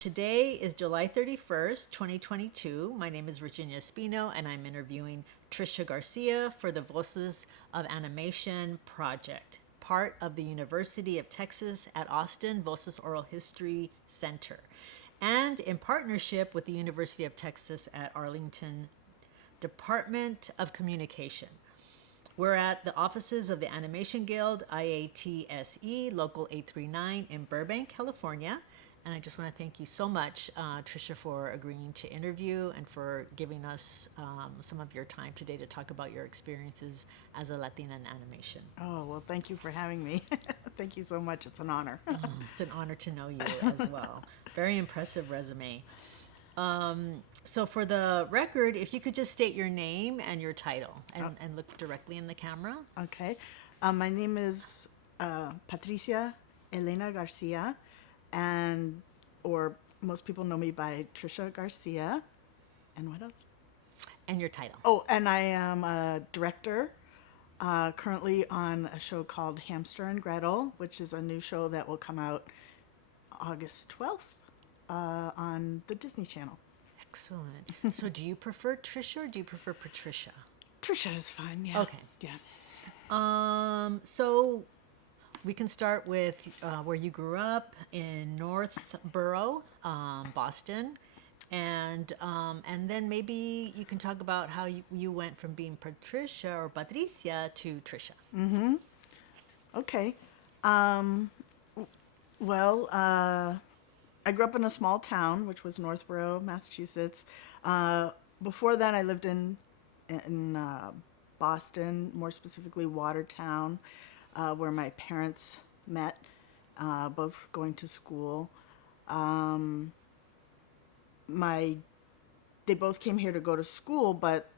Today is July 31st, 2022. My name is Virginia Espino, and I'm interviewing Tricia Garcia for the Voces of Animation project, part of the University of Texas at Austin Voces Oral History Center, and in partnership with the University of Texas at Arlington Department of Communication. We're at the offices of the Animation Guild, IATSE, Local 839 in Burbank, California. And I just want to thank you so much, Tricia, for agreeing to interview and for giving us some of your time today to talk about your experiences as a Latina in animation. Oh, well, thank you for having me. Thank you so much. It's an honor. It's an honor to know you as well. Very impressive resume. So for the record, if you could just state your name and your title and look directly in the camera. Okay. My name is Patricia Elena Garcia, or most people know me by Tricia Garcia. And what else? And your title. Oh, and I am a director currently on a show called Hamster and Gretel, which is a new show that will come out August 12th on the Disney Channel. Excellent. So do you prefer Tricia or do you prefer Patricia? Tricia is fine, yeah. Okay. Yeah. So we can start with where you grew up in Northborough, Boston, and then maybe you can talk about how you went from being Patricia or Patricia to Tricia. Mm-hmm. Okay. Well, I grew up in a small town, which was Northborough, Massachusetts. Before that, I lived in Boston, more specifically Watertown, where my parents met, both going to school. They both came here to go to school, but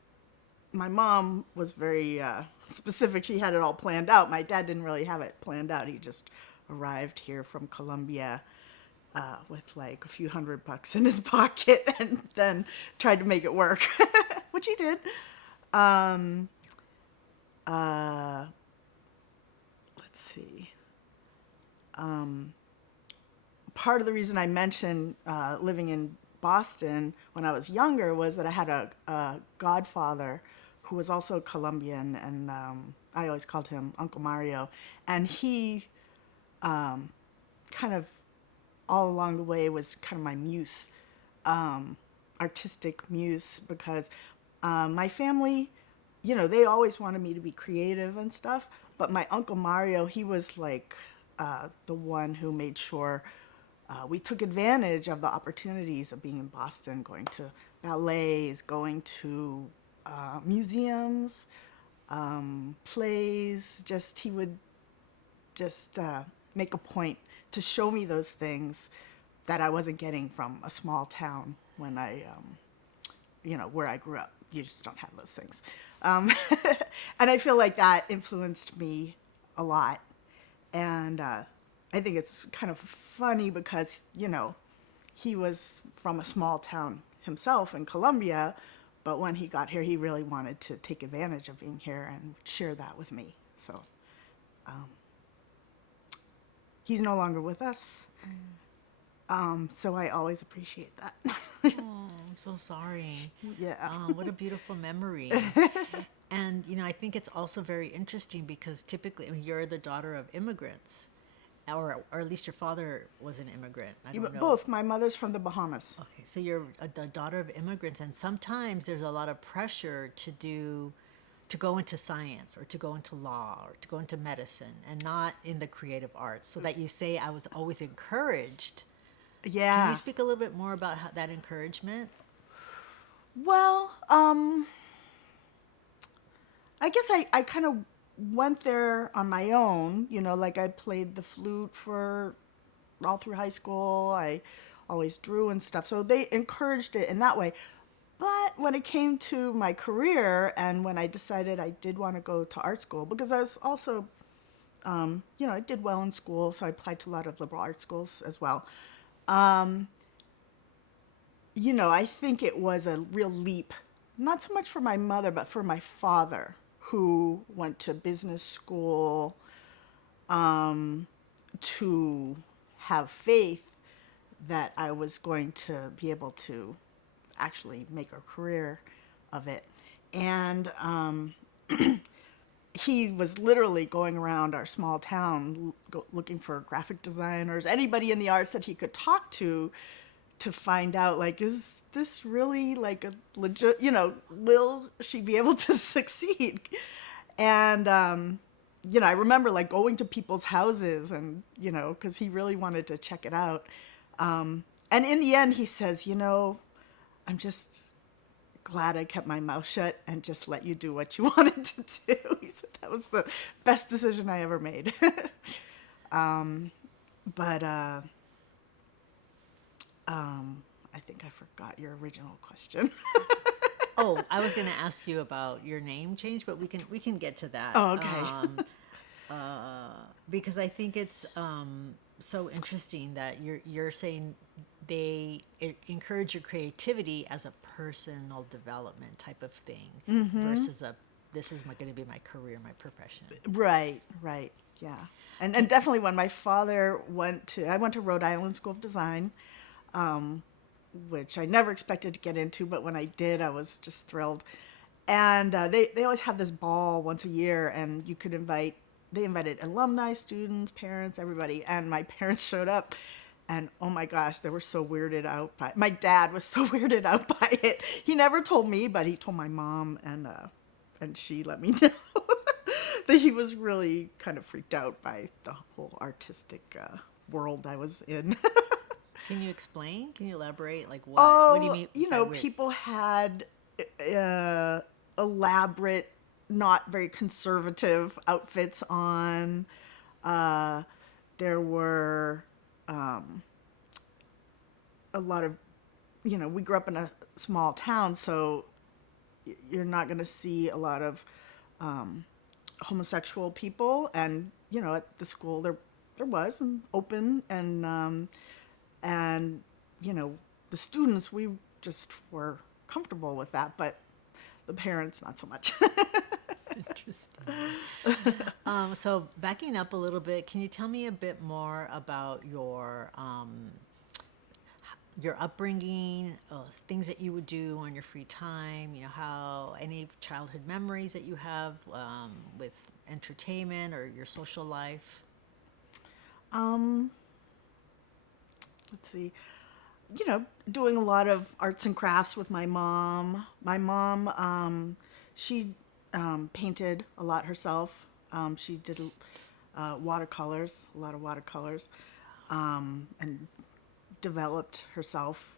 my mom was very specific. She had it all planned out. My dad didn't really have it planned out. He just arrived here from Colombia with like a few $100 in his pocket and then tried to make it work, which he did. Let's see. Part of the reason I mentioned living in Boston when I was younger was that I had a godfather who was also Colombian, and I always called him Uncle Mario. And he kind of all along the way was kind of my muse, artistic muse, because my family, they always wanted me to be creative and stuff, but my Uncle Mario, he was like the one who made sure we took advantage of the opportunities of being in Boston, going to ballets, going to museums, plays. He would just make a point to show me those things that I wasn't getting from a small town when where I grew up. You just don't have those things. And I feel like that influenced me a lot. And I think it's kind of funny because, he was from a small town himself in Colombia, but when he got here, he really wanted to take advantage of being here and share that with me. So he's no longer with us. So I always appreciate that. Oh, I'm so sorry. Yeah. What a beautiful memory. And, I think it's also very interesting because typically you're the daughter of immigrants, or at least your father was an immigrant. I don't know. Both. My mother's from the Bahamas. Okay, so you're the daughter of immigrants, and sometimes there's a lot of pressure to go into science or to go into law or to go into medicine and not in the creative arts. So that you say I was always encouraged. Yeah. Can you speak a little bit more about that encouragement? Well, I guess I kind of went there on my own, like I played the flute for all through high school. I always drew and stuff. So they encouraged it in that way. But when it came to my career and when I decided I did want to go to art school, because I was also, I did well in school, so I applied to a lot of liberal arts schools as well. I think it was a real leap, not so much for my mother, but for my father, who went to business school to have faith that I was going to be able to actually make a career of it. And he was literally going around our small town looking for graphic designers, anybody in the arts that he could talk to find out, like, is this really like a legit, will she be able to succeed? And, I remember like going to people's houses and, because he really wanted to check it out. And in the end, he says, I'm just glad I kept my mouth shut and just let you do what you wanted to do. He said that was the best decision I ever made. But I think I forgot your original question. Oh, I was going to ask you about your name change, but we can get to that. Oh, okay. Because I think it's so interesting that you're saying they encourage your creativity as a personal development type of thing versus this is going to be my career, my profession. Right, yeah. And definitely when my father I went to Rhode Island School of Design, which I never expected to get into, but when I did, I was just thrilled. And they always have this ball once a year, and they invited alumni, students, parents, everybody. And my parents showed up, and oh my gosh, they were so weirded out by it. My dad was so weirded out by it. He never told me, but he told my mom, and she let me know that he was really kind of freaked out by the whole artistic world I was in. Can you explain? Can you elaborate? Like what do you mean? People had elaborate, not very conservative outfits on. There were a lot of, we grew up in a small town, so you're not going to see a lot of homosexual people. And, at the school there was an open and, the students, we just were comfortable with that, but the parents, not so much. Interesting. So backing up a little bit, can you tell me a bit more about your upbringing, things that you would do on your free time, how any childhood memories that you have with entertainment or your social life? Let's see, doing a lot of arts and crafts with my mom. My mom, she painted a lot herself. She did a lot of watercolors, and developed herself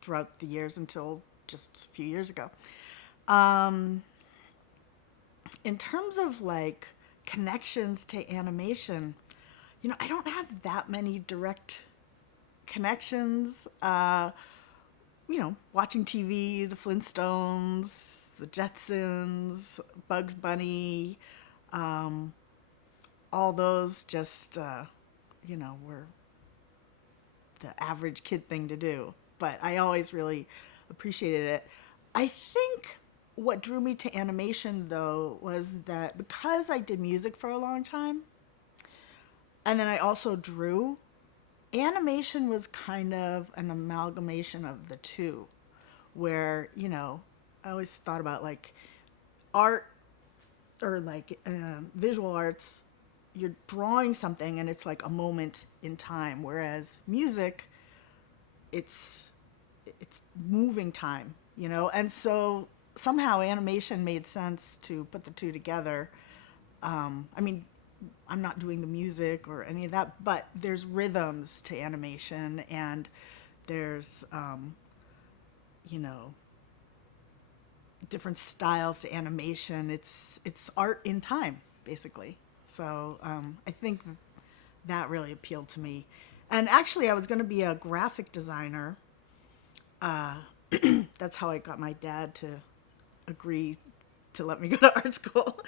throughout the years until just a few years ago. In terms of like connections to animation, I don't have that many direct connections. Watching TV, the Flintstones, the Jetsons, Bugs Bunny, all those just, were the average kid thing to do. But I always really appreciated it. I think what drew me to animation, though, was that because I did music for a long time, and then I also drew, animation was kind of an amalgamation of the two, where, I always thought about like art or like visual arts, you're drawing something and it's like a moment in time, whereas music, it's moving time, and so somehow animation made sense to put the two together. I'm not doing the music or any of that, but there's rhythms to animation, and there's, different styles to animation. It's art in time, basically. So I think that really appealed to me. And actually, I was going to be a graphic designer. That's how I got my dad to agree to let me go to art school.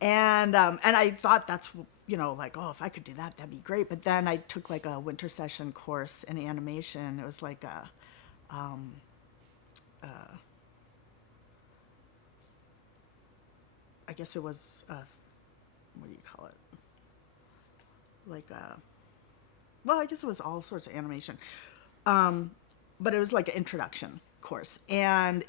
And I thought that's, like, oh, if I could do that, that'd be great. But then I took like a winter session course in animation. It was like I guess it was, what do you call it? Like well, I guess it was all sorts of animation. But it was like an introduction course. And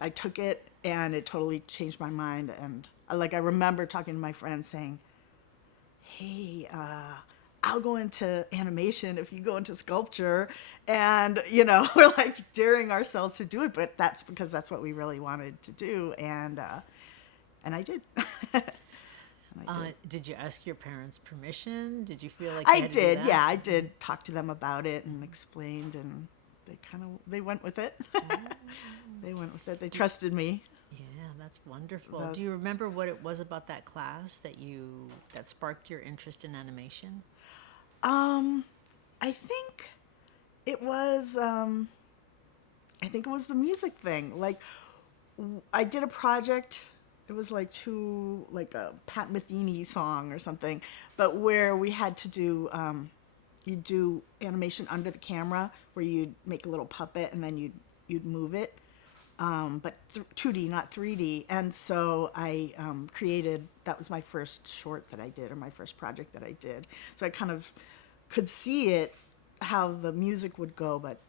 I took it and it totally changed my mind. And I remember talking to my friends saying, hey, I'll go into animation if you go into sculpture. And, we're like daring ourselves to do it, but that's because that's what we really wanted to do. And I did. Did you ask your parents permission? Did you feel like I you had to do did, that? yeah, I did talk to them about it and explained, and they went with it. They went with it. They trusted me. Yeah, that's wonderful. That's- Do you remember what it was about that class that sparked your interest in animation? I think it was the music thing. Like, I did a project. It was like a Pat Metheny song or something, but where we had to do you do animation under the camera where you'd make a little puppet and then you'd move it, but 2D, not 3D. And so I created, that was my first short that I did, or my first project that I did. So I kind of could see it, how the music would go, but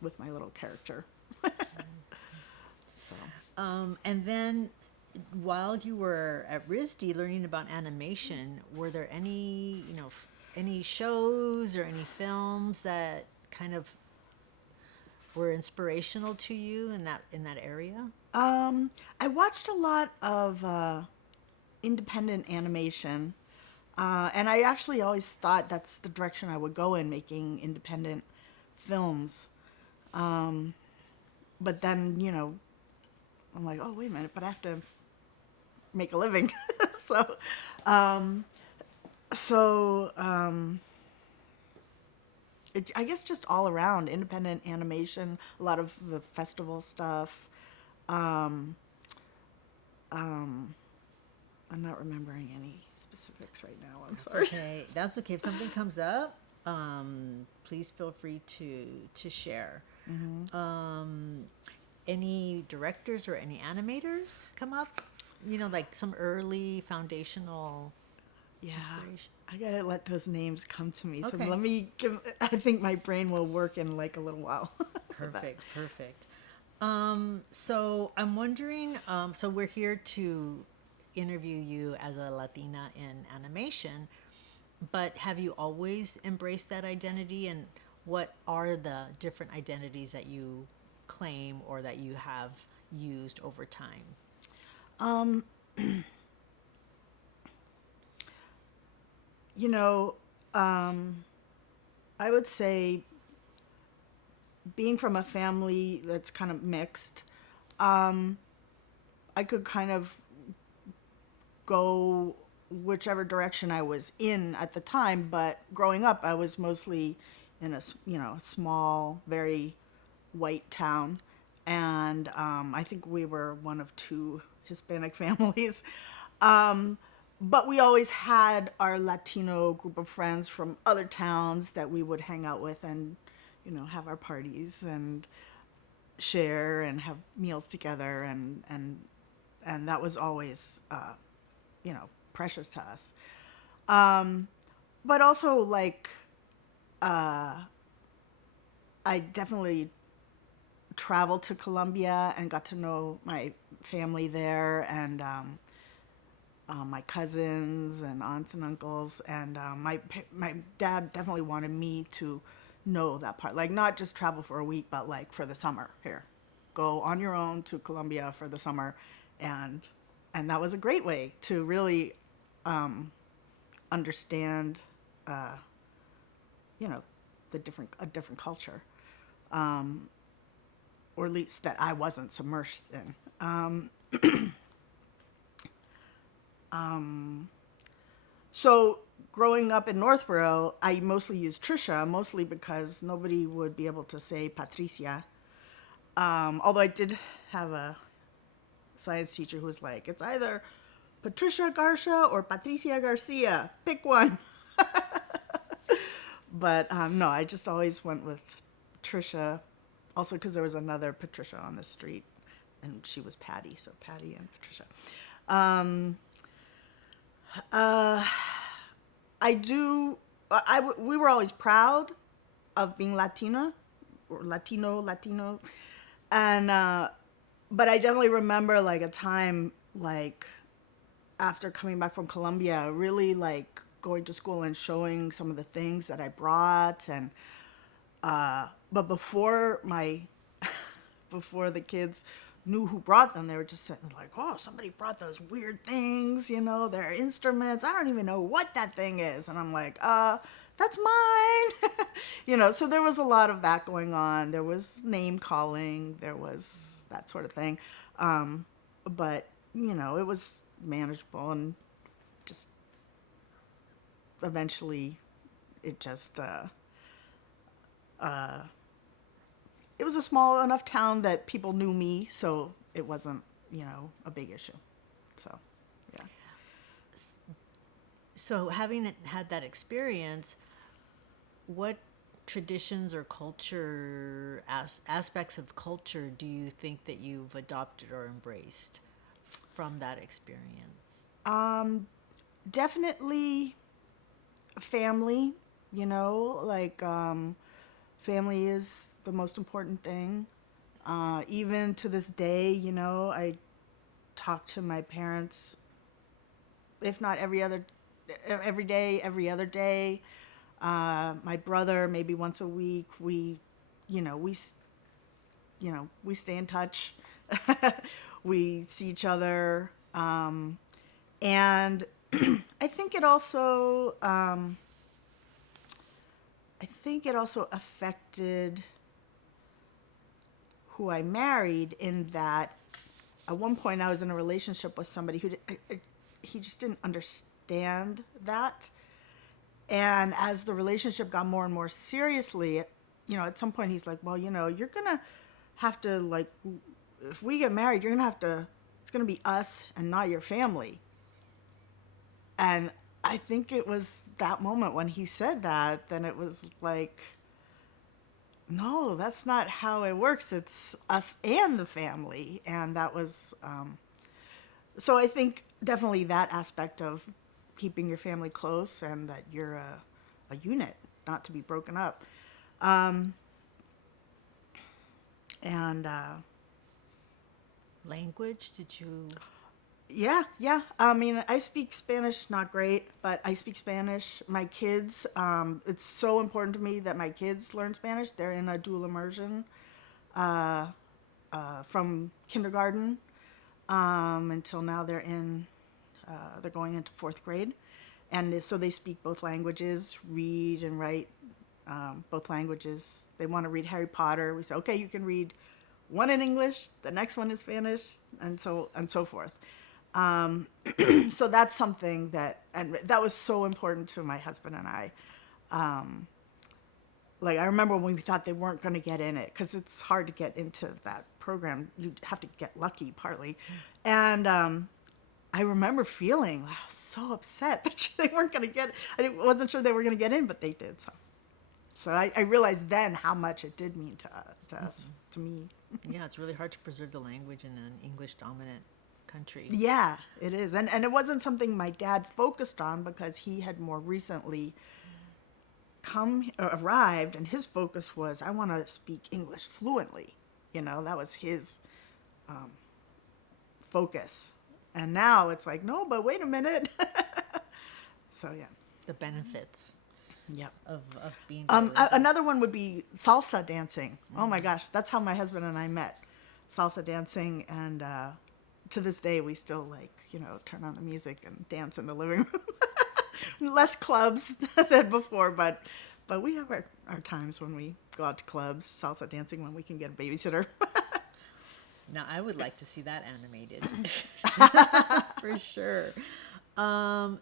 with my little character. So. And then while you were at RISD learning about animation, were there any shows or any films that kind of were inspirational to you in that area? I watched a lot of independent animation, and I actually always thought that's the direction I would go in, making independent films. But then, I'm like, oh, wait a minute, but I have to make a living. I guess just all around independent animation, a lot of the festival stuff. I'm not remembering any specifics right now. I'm sorry. Okay, that's okay. If something comes up, please feel free to share. Mm-hmm. Any directors or any animators come up? Like some early foundational inspiration? I gotta let those names come to me. Okay. So let me I think my brain will work in like a little while. Perfect. So I'm wondering, so we're here to interview you as a Latina in animation, but have you always embraced that identity, and what are the different identities that you claim or that you have used over time? I would say being from a family that's kind of mixed, I could kind of go whichever direction I was in at the time, but growing up, I was mostly in a small, very white town, and I think we were one of 2 Hispanic families. But we always had our Latino group of friends from other towns that we would hang out with and, have our parties and share and have meals together. And that was always, precious to us. But also, I definitely traveled to Colombia and got to know my family there, and my cousins and aunts and uncles, and my dad definitely wanted me to know that part, not just travel for a week, but for the summer. Here, go on your own to Colombia for the summer, and that was a great way to really understand, a different culture, or at least that I wasn't submersed in. So growing up in Northborough, I mostly used Tricia, mostly because nobody would be able to say Patricia. Although I did have a science teacher who was like, it's either Tricia Garcia or Tricia Garcia. Pick one. But no, I just always went with Tricia. Also because there was another Patricia on the street, and she was Patty, so Patty and Patricia. I do we were always proud of being Latina, or Latino, and but I definitely remember like a time like after coming back from Colombia, really like going to school and showing some of the things that I brought, and but before my before the kids knew who brought them, they were just sitting like, oh, somebody brought those weird things, you know, their instruments. I don't even know what that thing is. And I'm like, that's mine. You know, so there was a lot of that going on. There was name calling, there was that sort of thing. But, you know, it was manageable, and just eventually it just, it was a small enough town that people knew me, so it wasn't, you know, a big issue. So, yeah. So having had that experience, what traditions or culture aspects of culture do you think that you've adopted or embraced from that experience? Definitely family, you know, like family is the most important thing. Even to this day, you know, I talk to my parents, if not every day, every other day. My brother, maybe once a week. You know, we stay in touch. We see each other, and I think it also, affected who I married, in that at one point I was in a relationship with somebody who he just didn't understand that. And as the relationship got more and more seriously, you know, at some point he's like, well, you know, you're going to have to, like, if we get married, you're going to have to, it's going to be us and not your family. And I think it was that moment when he said that, then it was like, no, that's not how it works. It's us and the family. And that was, so I think definitely that aspect of keeping your family close, and that you're a unit, not to be broken up. And Language, did you? yeah. I mean, I speak Spanish, not great, but I speak Spanish. My kids, it's so important to me that my kids learn Spanish. They're in a dual immersion from kindergarten until now. They're going into fourth grade, and so they speak both languages, read and write both languages. They want to read Harry Potter. We say, okay, you can read one in English, the next one is Spanish, and so forth. So that's something that was so important to my husband and I. Like, I remember when we thought they weren't going to get in it, because it's hard to get into that program. You have to get lucky, partly. And I remember feeling, I was so upset that they weren't going to get it. I wasn't sure they were going to get in, but they did. So I realized then how much it did mean to us, to me. Yeah, it's really hard to preserve the language in an English-dominant country. Yeah, it is. And it wasn't something my dad focused on, because he had more recently arrived, and his focus was, I want to speak English fluently. You know, that was his focus. And now it's like, no, but wait a minute. So, yeah. The benefits. Yep. Of being another one would be salsa dancing. Oh my gosh, that's how my husband and I met. Salsa dancing, and to this day we still, like, you know, turn on the music and dance in the living room. Less clubs than before, but we have our times when we go out to clubs, salsa dancing, when we can get a babysitter. Now, I would like to see that animated. For sure.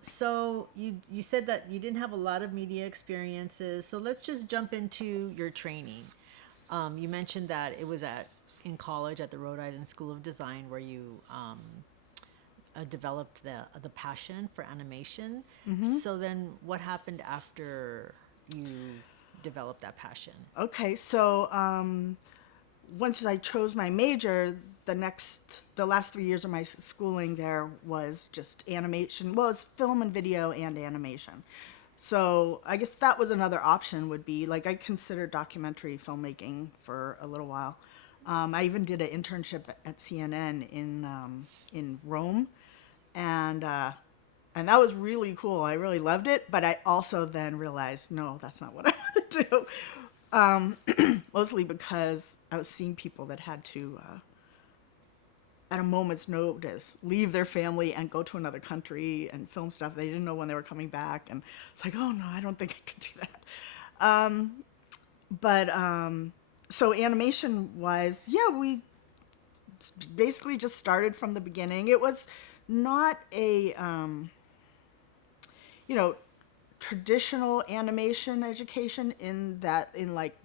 So you said that you didn't have a lot of media experiences. So let's just jump into your training. You mentioned that it was in college at the Rhode Island School of Design where you developed the passion for animation. Mm-hmm. So then what happened after you developed that passion? Okay, so once I chose my major, the last 3 years of my schooling there was just animation. Well, it was film and video and animation. So I guess that was another option, would be like I considered documentary filmmaking for a little while. I even did an internship at CNN in Rome, and that was really cool. I really loved it, but I also then realized, no, that's not what I want to do. Mostly because I was seeing people that had to, at a moment's notice, leave their family and go to another country and film stuff. They didn't know when they were coming back, and it's like, oh no, I don't think I could do that. But so animation wise, yeah, we basically just started from the beginning. It was not a traditional animation education in like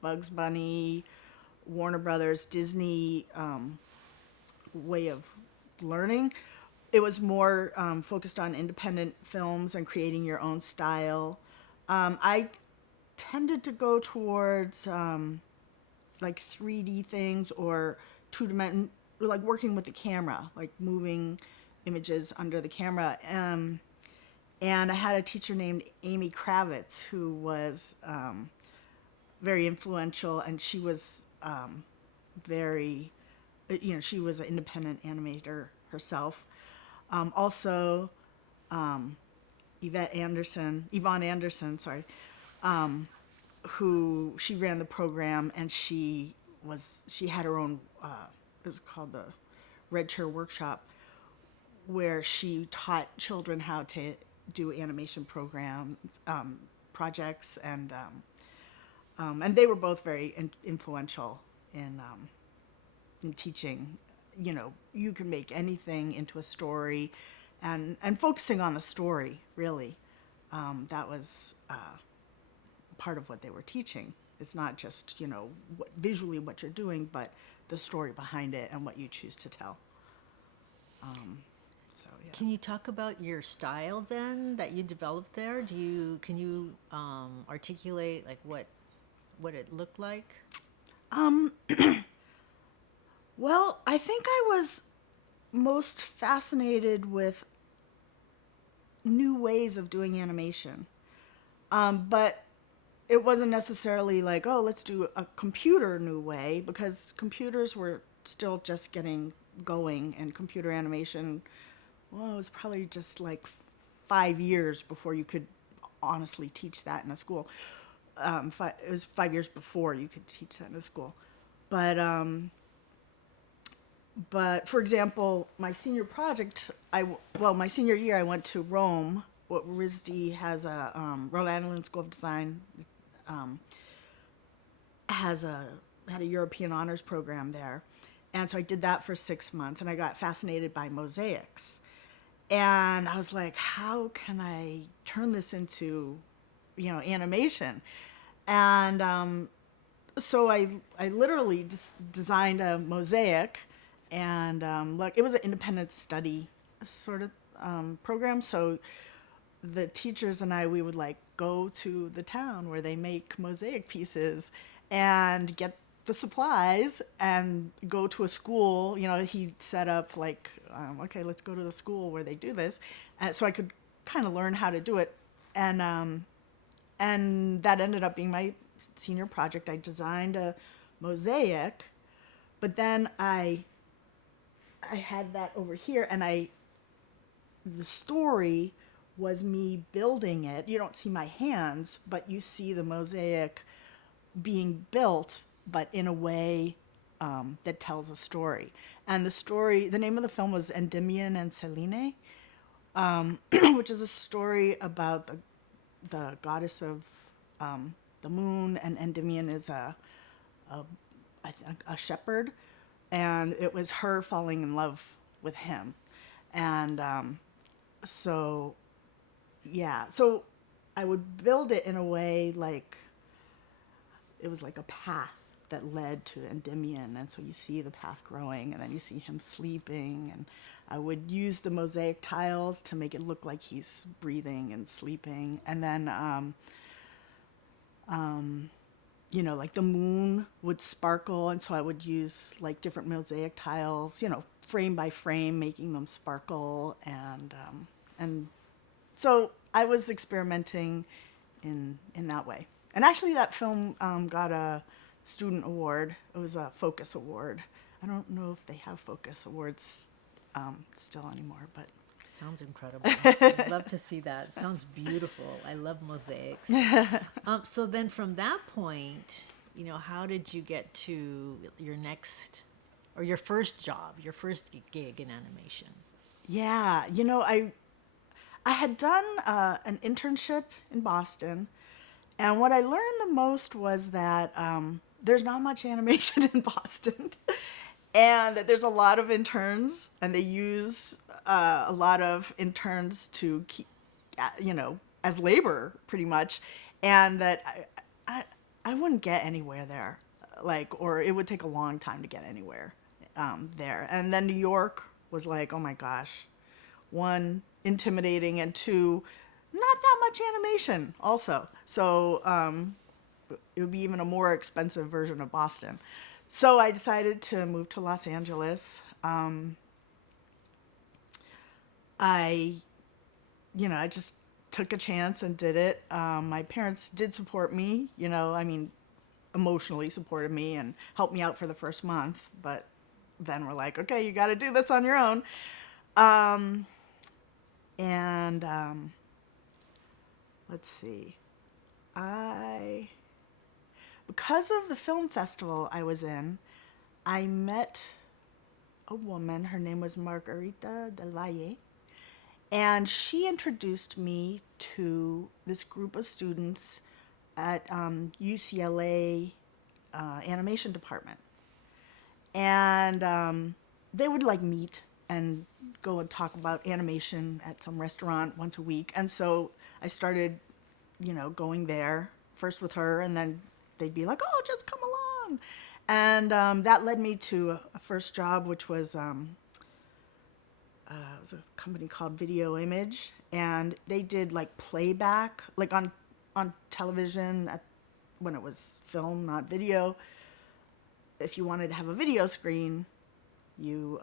Bugs Bunny, Warner Brothers, Disney way of learning. It was more focused on independent films and creating your own style. I tended to go towards like 3D things or two-dimensional, like working with the camera, like moving images under the camera. And I had a teacher named Amy Kravitz who was very influential, and she was she was an independent animator herself. Also, Yvonne Anderson, sorry, who she ran the program, and she had her own, it was called the Red Chair Workshop, where she taught children how to do animation programs, projects, and they were both very influential in teaching. You can make anything into a story, and focusing on the story, really. That was part of what they were teaching. It's not just visually what you're doing, but the story behind it and what you choose to tell. So yeah. Can you talk about your style then that you developed there? Can you articulate like what it looked like? Well, I think I was most fascinated with new ways of doing animation. But it wasn't necessarily like, oh, let's do a computer new way, because computers were still just getting going, and computer animation, well, it was probably just like 5 years before you could honestly teach that in a school. It was 5 years before you could teach that in a school. But for example, my senior project, my senior year, I went to Rome. What RISD has a Rhode Island School of Design had a European honors program there, and so I did that for 6 months, and I got fascinated by mosaics, and I was like, how can I turn this into, animation? And so I literally just designed a mosaic, and it was an independent study sort of program. So the teachers and we would like go to the town where they make mosaic pieces and get the supplies and go to a school. He set up like, okay, let's go to the school where they do this, so I could kind of learn how to do it, and that ended up being my senior project. I designed a mosaic, but then I had that over here, and the story was me building it. You don't see my hands, but you see the mosaic being built, but in a way that tells a story. And the name of the film was Endymion and Selene, which is a story about the goddess of the moon, and Endymion is I think a shepherd, and it was her falling in love with him. And so I would build it in a way like it was like a path that led to Endymion, and so you see the path growing, and then you see him sleeping, and I would use the mosaic tiles to make it look like he's breathing and sleeping, and then like the moon would sparkle, and so I would use like different mosaic tiles, frame by frame, making them sparkle, and so I was experimenting in that way. And actually, that film got a student award. It was a Focus Award. I don't know if they have Focus Awards still anymore, but Sounds incredible. I'd love to see that. It sounds beautiful. I love mosaics. So then from that point, how did you get to your next or your first job, your first gig in animation? yeah, I had done an internship in Boston, and what I learned the most was that there's not much animation in Boston, and that there's a lot of interns, and they use a lot of interns to keep, as labor pretty much, and that I wouldn't get anywhere there, or it would take a long time to get anywhere there. And then New York was like, oh my gosh, one, intimidating, and two, not that much animation also. So it would be even a more expensive version of Boston. So I decided to move to Los Angeles. I just took a chance and did it. My parents did support me, emotionally supported me and helped me out for the first month. But then we're like, okay, you got to do this on your own. Let's see. Because of the film festival I was in, I met a woman. Her name was Margarita del Valle. And she introduced me to this group of students at UCLA animation department. And they would meet and go and talk about animation at some restaurant once a week. And so I started, going there first with her, and then they'd be like, oh, just come along. And that led me to a first job, which was, it was a company called Video Image, and they did playback, on television when it was film, not video. If you wanted to have a video screen, you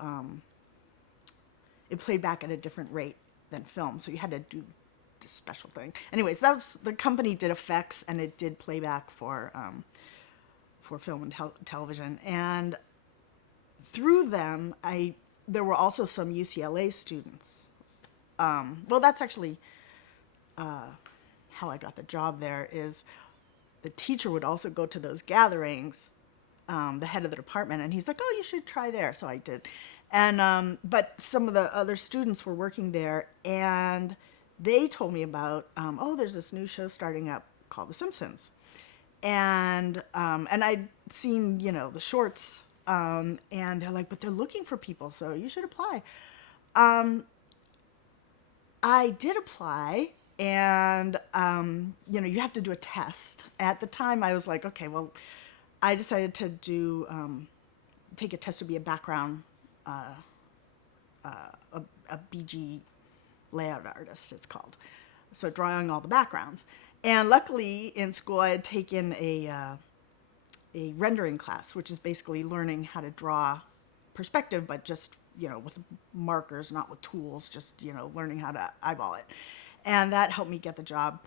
it played back at a different rate than film, so you had to do this special thing. Anyways, the company did effects, and it did playback for film and television. And through them, there were also some UCLA students. Well, that's actually how I got the job there. Is the teacher would also go to those gatherings, the head of the department, and he's like, oh, you should try there. So I did. And but some of the other students were working there, and they told me about, there's this new show starting up called The Simpsons. And I'd seen, the shorts, and they're like, but they're looking for people, so you should apply. I did apply, and, you have to do a test. At the time, I was like, okay, well, I decided to take a test to be a background, a BG layout artist, it's called. So drawing all the backgrounds. And luckily, in school, I had taken a rendering class, which is basically learning how to draw perspective, but just, with markers, not with tools, just, learning how to eyeball it. And that helped me get the job.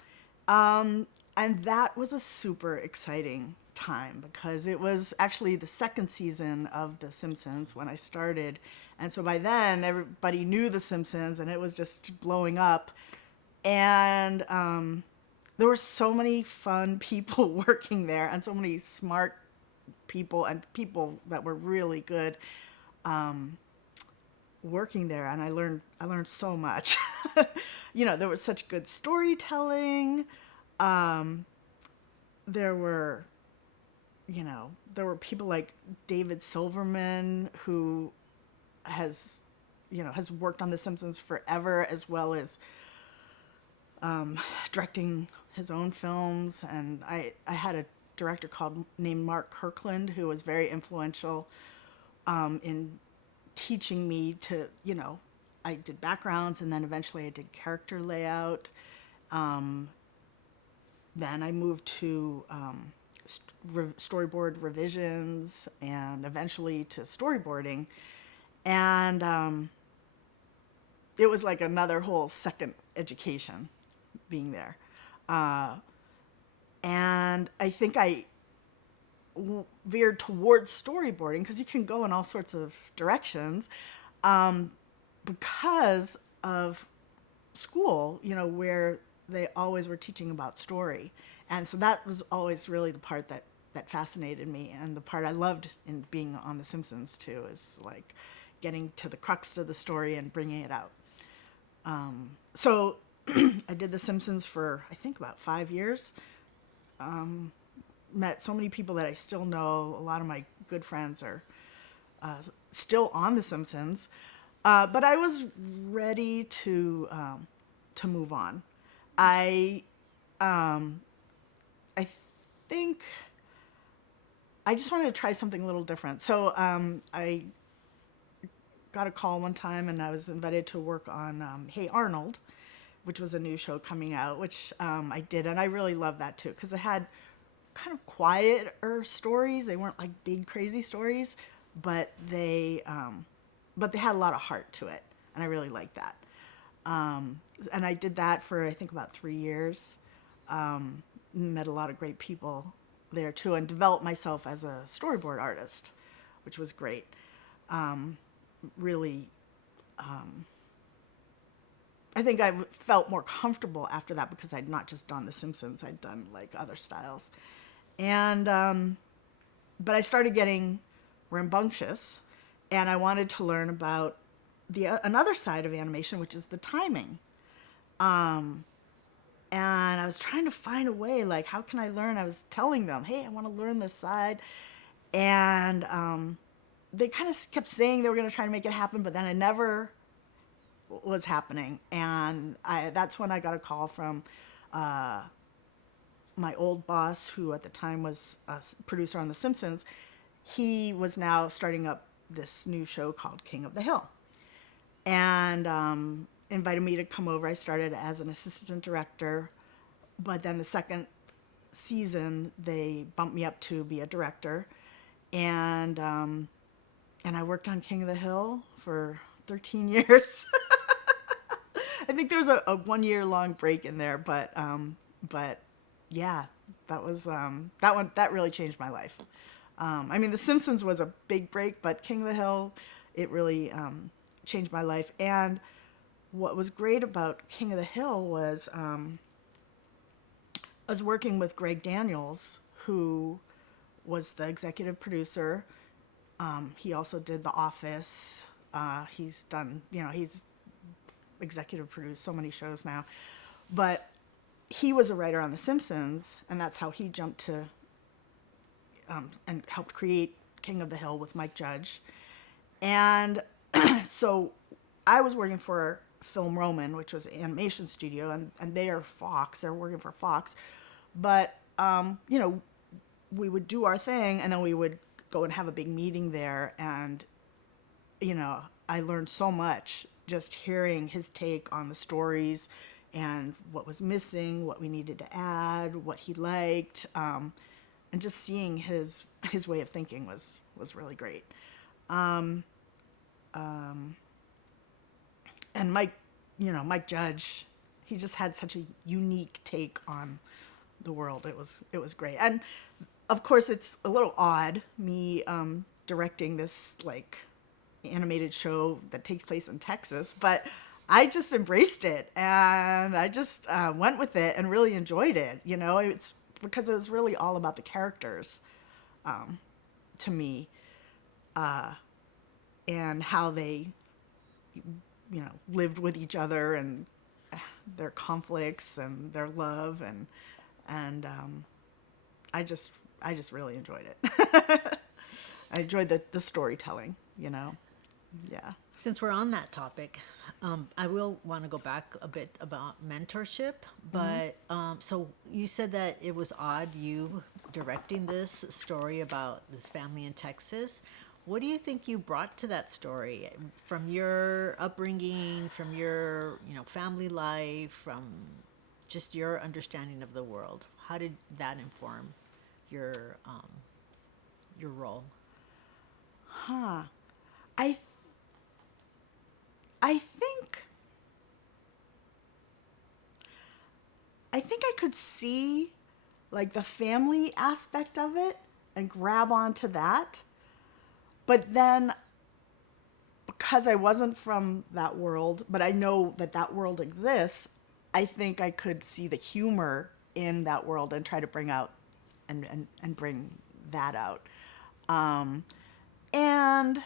And that was a super exciting time because it was actually the second season of The Simpsons when I started. And so by then, everybody knew The Simpsons, and it was just blowing up. And there were so many fun people working there, and so many smart people and people that were really good working there. And I learned so much. There was such good storytelling. There were people like David Silverman, who has worked on The Simpsons forever, as well as directing his own films. And I had a director named Mark Kirkland, who was very influential in teaching me to, I did backgrounds, and then eventually I did character layout. Then I moved to storyboard revisions, and eventually to storyboarding. And it was like another whole second education, being there. And I think I veered towards storyboarding because you can go in all sorts of directions, because of school, where they always were teaching about story. And so that was always really the part that fascinated me, and the part I loved in being on The Simpsons too, is like getting to the crux of the story and bringing it out. So I did The Simpsons for, I think, about 5 years. Met so many people that I still know. A lot of my good friends are still on The Simpsons. But I was ready to move on. I think I just wanted to try something a little different. So I got a call one time, and I was invited to work on Hey Arnold, which was a new show coming out, which I did, and I really loved that too, because it had kind of quieter stories. They weren't like big crazy stories, but they had a lot of heart to it, and I really liked that. And I did that for, I think, about 3 years. Met a lot of great people there too, and developed myself as a storyboard artist, which was great. Really, I think I felt more comfortable after that, because I'd not just done The Simpsons, I'd done like other styles. And but I started getting rambunctious, and I wanted to learn about another side of animation, which is the timing. And I was trying to find a way, like, how can I learn? I was telling them, hey, I want to learn this side. And they kind of kept saying they were going to try to make it happen, but then it never was happening. And that's when I got a call from my old boss, who at the time was a producer on The Simpsons. He was now starting up this new show called King of the Hill, and invited me to come over. I started as an assistant director, but then the second season they bumped me up to be a director, and I worked on King of the Hill for 13 years. I think there was a 1 year long break in there, but yeah, that was that really changed my life. I mean, The Simpsons was a big break, but King of the Hill, it really changed my life. And what was great about King of the Hill was I was working with Greg Daniels, who was the executive producer. He also did The Office. He's done, he's executive produced so many shows now. But he was a writer on The Simpsons, and that's how he jumped to and helped create King of the Hill with Mike Judge. And so I was working for Film Roman, which was an animation studio, and they are Fox. They're working for Fox. But, we would do our thing, and then we would go and have a big meeting there. And, I learned so much just hearing his take on the stories and what was missing, what we needed to add, what he liked. And just seeing his way of thinking was really great. And Mike Judge, he just had such a unique take on the world. It was great. And of course, it's a little odd, me directing this like animated show that takes place in Texas, but I just embraced it, and I just went with it and really enjoyed it. It's because it was really all about the characters, to me, and how they, lived with each other, and their conflicts and their love, and I just really enjoyed it. I enjoyed the storytelling, Yeah. Since we're on that topic, I will want to go back a bit about mentorship, but so you said that it was odd you directing this story about this family in Texas. What do you think you brought to that story from your upbringing, from your family life, from just your understanding of the world? How did that inform your role? I think could see like the family aspect of it and grab onto that. But then because I wasn't from that world, but I know that that world exists, I think I could see the humor in that world and try to bring out and bring that out. And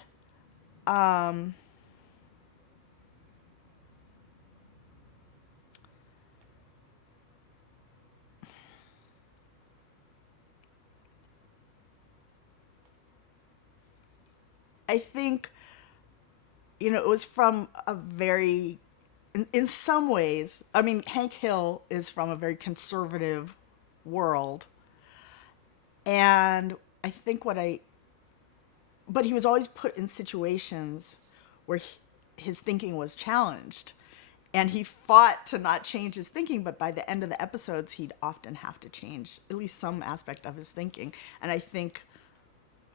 I think, it was from a very, in some ways, I mean, Hank Hill is from a very conservative world. And I think but he was always put in situations where his thinking was challenged. And he fought to not change his thinking, but by the end of the episodes, he'd often have to change at least some aspect of his thinking. And I think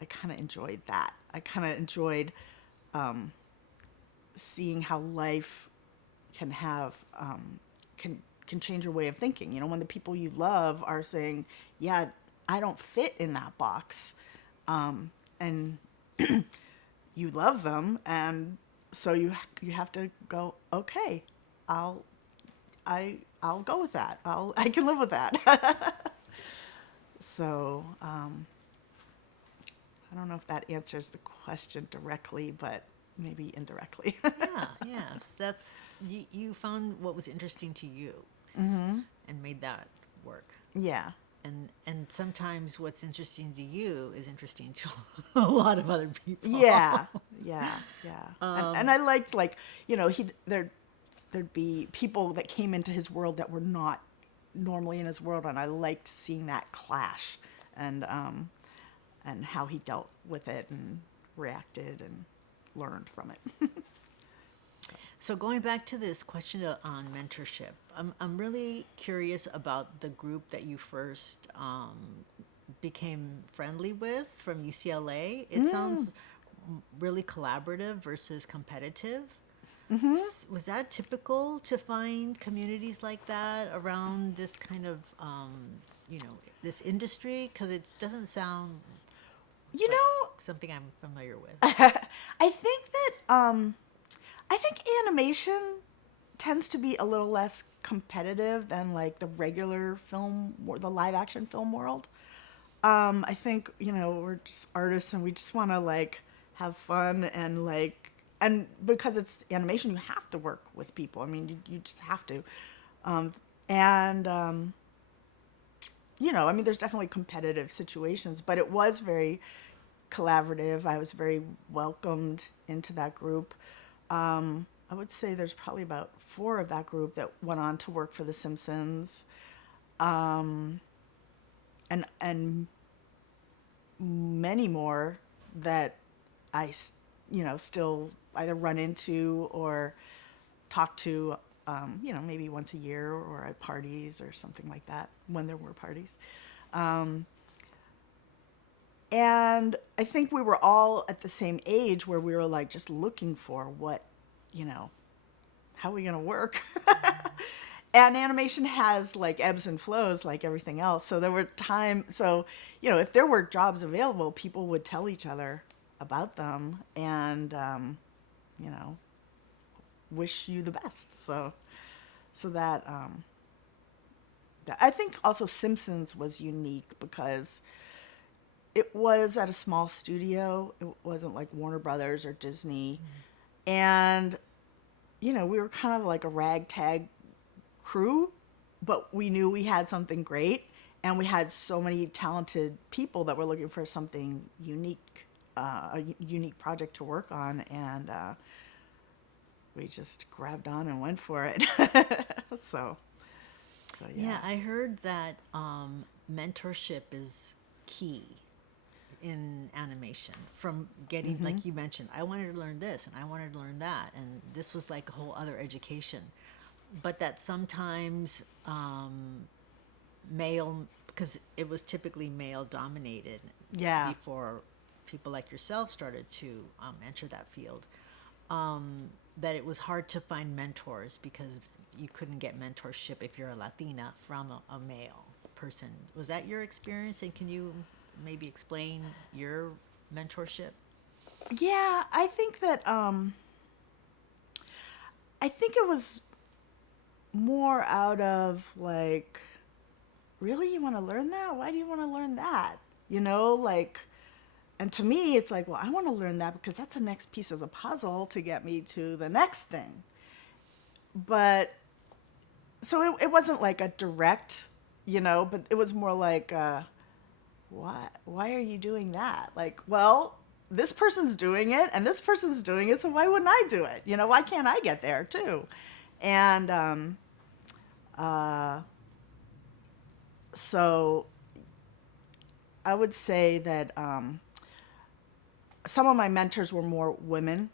I kind of enjoyed that. I kind of enjoyed seeing how life can have can change your way of thinking. When the people you love are saying, "Yeah, I don't fit in that box," and you love them, and so you have to go, "Okay, I'll go with that. I can live with that." So I don't know if that answers the question directly, but maybe indirectly. Yeah. That's you found what was interesting to you, and made that work. Yeah. And sometimes what's interesting to you is interesting to a lot of other people. Yeah. And I liked, like, there'd be people that came into his world that were not normally in his world, and I liked seeing that clash and how he dealt with it and reacted and learned from it. So going back to this question on mentorship, I'm really curious about the group that you first became friendly with from UCLA. It sounds really collaborative versus competitive. Was that typical to find communities like that around this kind of, this industry? Because it doesn't sound like something I'm familiar with. I think animation tends to be a little less competitive than like the regular film or the live action film world. I think, we're just artists and we just want to like have fun and because it's animation, you have to work with people. I mean, you just have to. There's definitely competitive situations, but it was very collaborative. I was very welcomed into that group. I would say there's probably about 4 of that group that went on to work for the Simpsons. And many more that I, still either run into or talk to, maybe once a year or at parties or something like that, when there were parties. And I think we were all at the same age where we were like just looking for what, how are we going to work? And animation has like ebbs and flows like everything else. So there were if there were jobs available, people would tell each other about them and, wish you the best. So that, I think also Simpsons was unique because it was at a small studio. It wasn't like Warner Brothers or Disney. And, we were kind of like a ragtag crew, but we knew we had something great. And we had so many talented people that were looking for something unique, a unique project to work on. And we just grabbed on and went for it. So yeah. Yeah, I heard that mentorship is key in animation, from getting, like you mentioned, I wanted to learn this and I wanted to learn that, and this was like a whole other education. But that sometimes male, because it was typically male dominated before people like yourself started to enter that field, that it was hard to find mentors because you couldn't get mentorship if you're a Latina from a male person. Was that your experience? And can you maybe explain your mentorship? Yeah, I think that I think it was more out of like, really, you want to learn that? Why do you want to learn that? Like, and to me, it's like, well, I want to learn that because that's the next piece of the puzzle to get me to the next thing. But so it wasn't like a direct, but it was more like, why are you doing that? Like, well, this person's doing it and this person's doing it, so why wouldn't I do it? Why can't I get there too? And so I would say that some of my mentors were more women.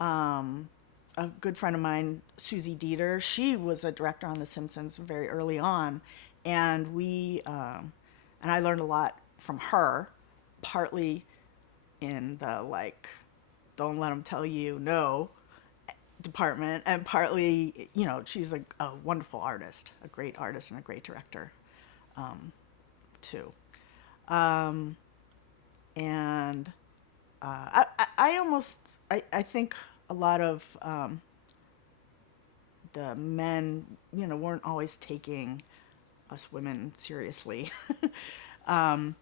A good friend of mine, Susie Dieter, she was a director on The Simpsons very early on, and and I learned a lot from her, partly in the like, don't let them tell you no department, and partly, she's like a wonderful artist, a great artist and a great director, too. And I think a lot of the men, weren't always taking us women seriously. And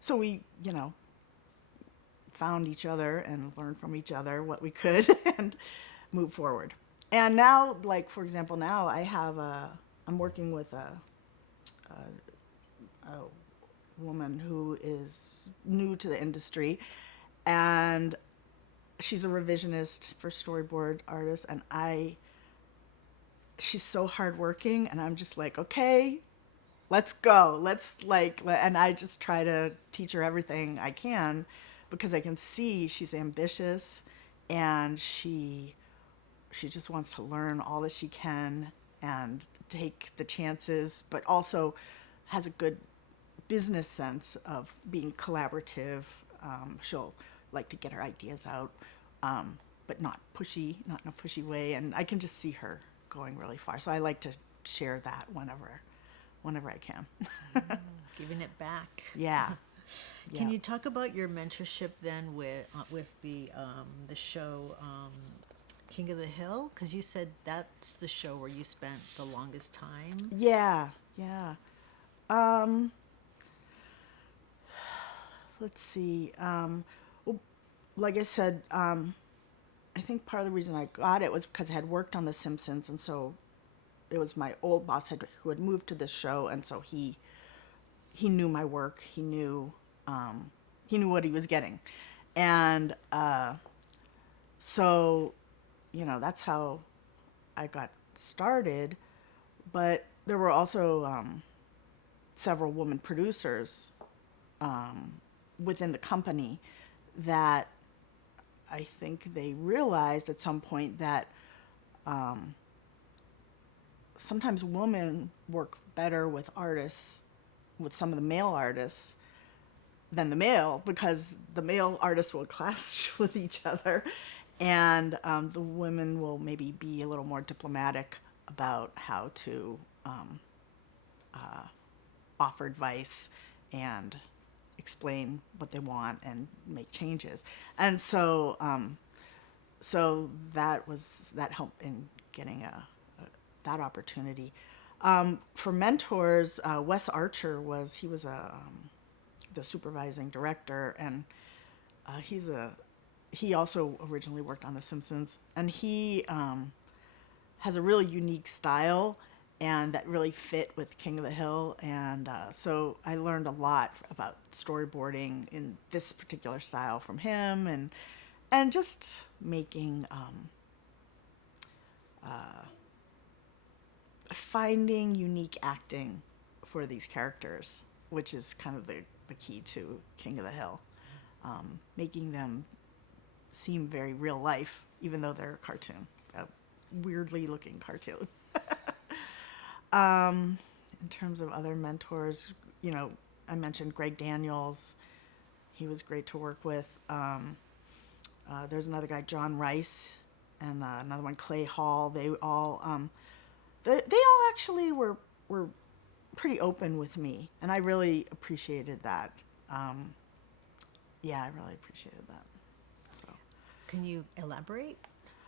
so we, found each other and learned from each other what we could and move forward. And now, like, for example, now I'm working with a woman who is new to the industry, and she's a revisionist for storyboard artists, and she's so hardworking, and I'm just like, okay, let's go. And I just try to teach her everything I can because I can see she's ambitious and she just wants to learn all that she can and take the chances, but also has a good business sense of being collaborative. She'll like to get her ideas out, but not in a pushy way. And I can just see her going really far. So I like to share that whenever I can. Giving it back. Yeah. Can you talk about your mentorship then with the show King of the Hill? Because you said that's the show where you spent the longest time. Yeah. Let's see. Well, like I said, I think part of the reason I got it was because I had worked on The Simpsons, and so it was my old boss who had moved to this show, and so he knew my work. He knew what he was getting, and so that's how I got started. But there were also several women producers within the company that I think they realized at some point that sometimes women work better with artists, with some of the male artists, than the male, because the male artists will clash with each other, and the women will maybe be a little more diplomatic about how to offer advice and explain what they want and make changes. And so that helped in getting that opportunity. For mentors, Wes Archer was the supervising director, and he also originally worked on The Simpsons, and he has a really unique style, and that really fit with King of the Hill. And so I learned a lot about storyboarding in this particular style from him, and just making finding unique acting for these characters, which is kind of the key to King of the Hill. Making them seem very real life, even though they're a cartoon, a weirdly looking cartoon. In terms of other mentors, I mentioned Greg Daniels. He was great to work with. There's another guy, John Rice. and another one, Clay Hall. They all actually were pretty open with me, and I really appreciated that. Yeah, I really appreciated that. So, Can you elaborate?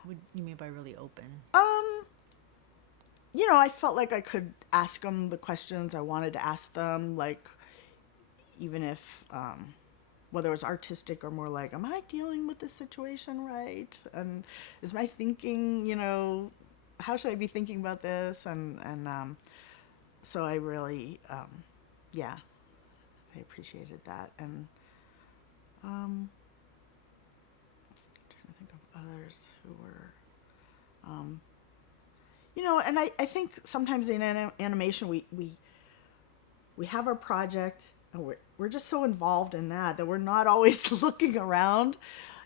What do you mean by really open? I felt like I could ask them the questions I wanted to ask them, like even if whether it was artistic or more like, am I dealing with this situation right? And is my thinking, how should I be thinking about this? And so I really, yeah, I appreciated that. And trying to think of others who were, and I think sometimes in animation we have our project and we're just so involved in that we're not always looking around,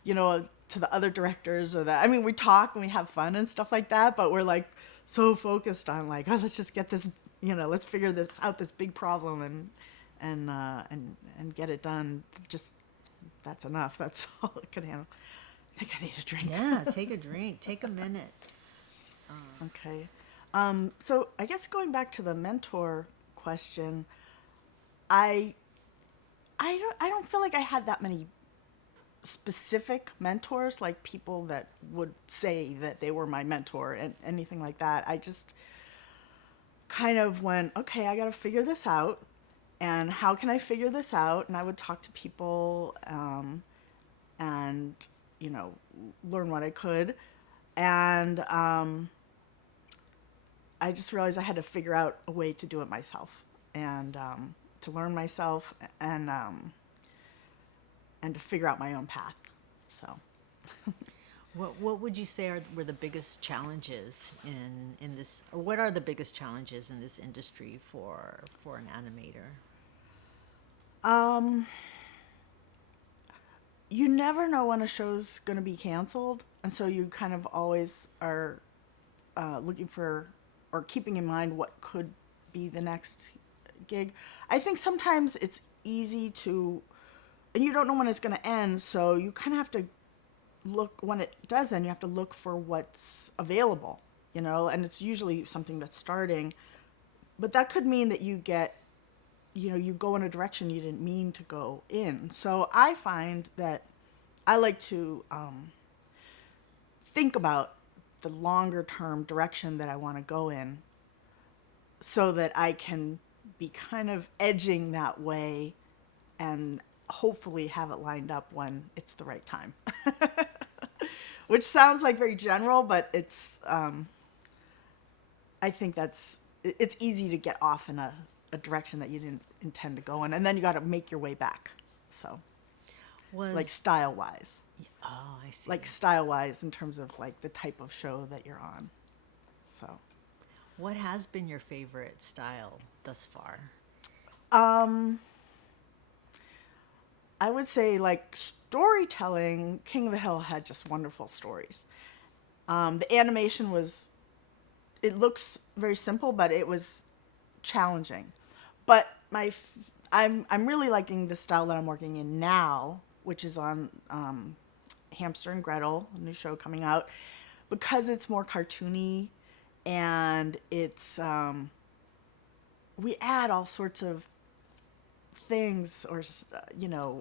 to the other directors or that. I mean, we talk and we have fun and stuff like that, but we're like so focused on like, oh, let's just get this, let's figure this out, this big problem and get it done. Just that's enough. That's all I can handle. I think I need a drink. Yeah, take a drink. Take a minute. Okay. So I guess going back to the mentor question, I don't feel like I had that many specific mentors, like people that would say that they were my mentor and anything like that. I just kind of went, okay, I got to figure this out. And how can I figure this out? And I would talk to people and, learn what I could. And I just realized I had to figure out a way to do it myself and to learn myself and to figure out my own path. So, What would you say were the biggest challenges in this, or what are the biggest challenges in this industry for an animator? You never know when a show's going to be canceled, and so you kind of always are looking for or keeping in mind what could be the next gig. I think sometimes it's easy to, and you don't know when it's going to end, so you kind of have to look, when it does end, you have to look for what's available, and it's usually something that's starting. But that could mean that you get, you go in a direction you didn't mean to go in. So I find that I like to think about the longer term direction that I want to go in so that I can be kind of edging that way and hopefully have it lined up when it's the right time. Which sounds like very general, but it's, I think it's easy to get off in a direction that you didn't intend to go in, and then you got to make your way back. So, like style-wise. Oh, I see. Like style-wise in terms of like the type of show that you're on. So, what has been your favorite style thus far? I would say like storytelling, King of the Hill had just wonderful stories. The animation it looks very simple, but it was challenging. But I'm really liking the style that I'm working in now, which is on Hamster and Gretel, a new show coming out, because it's more cartoony and it's we add all sorts of things or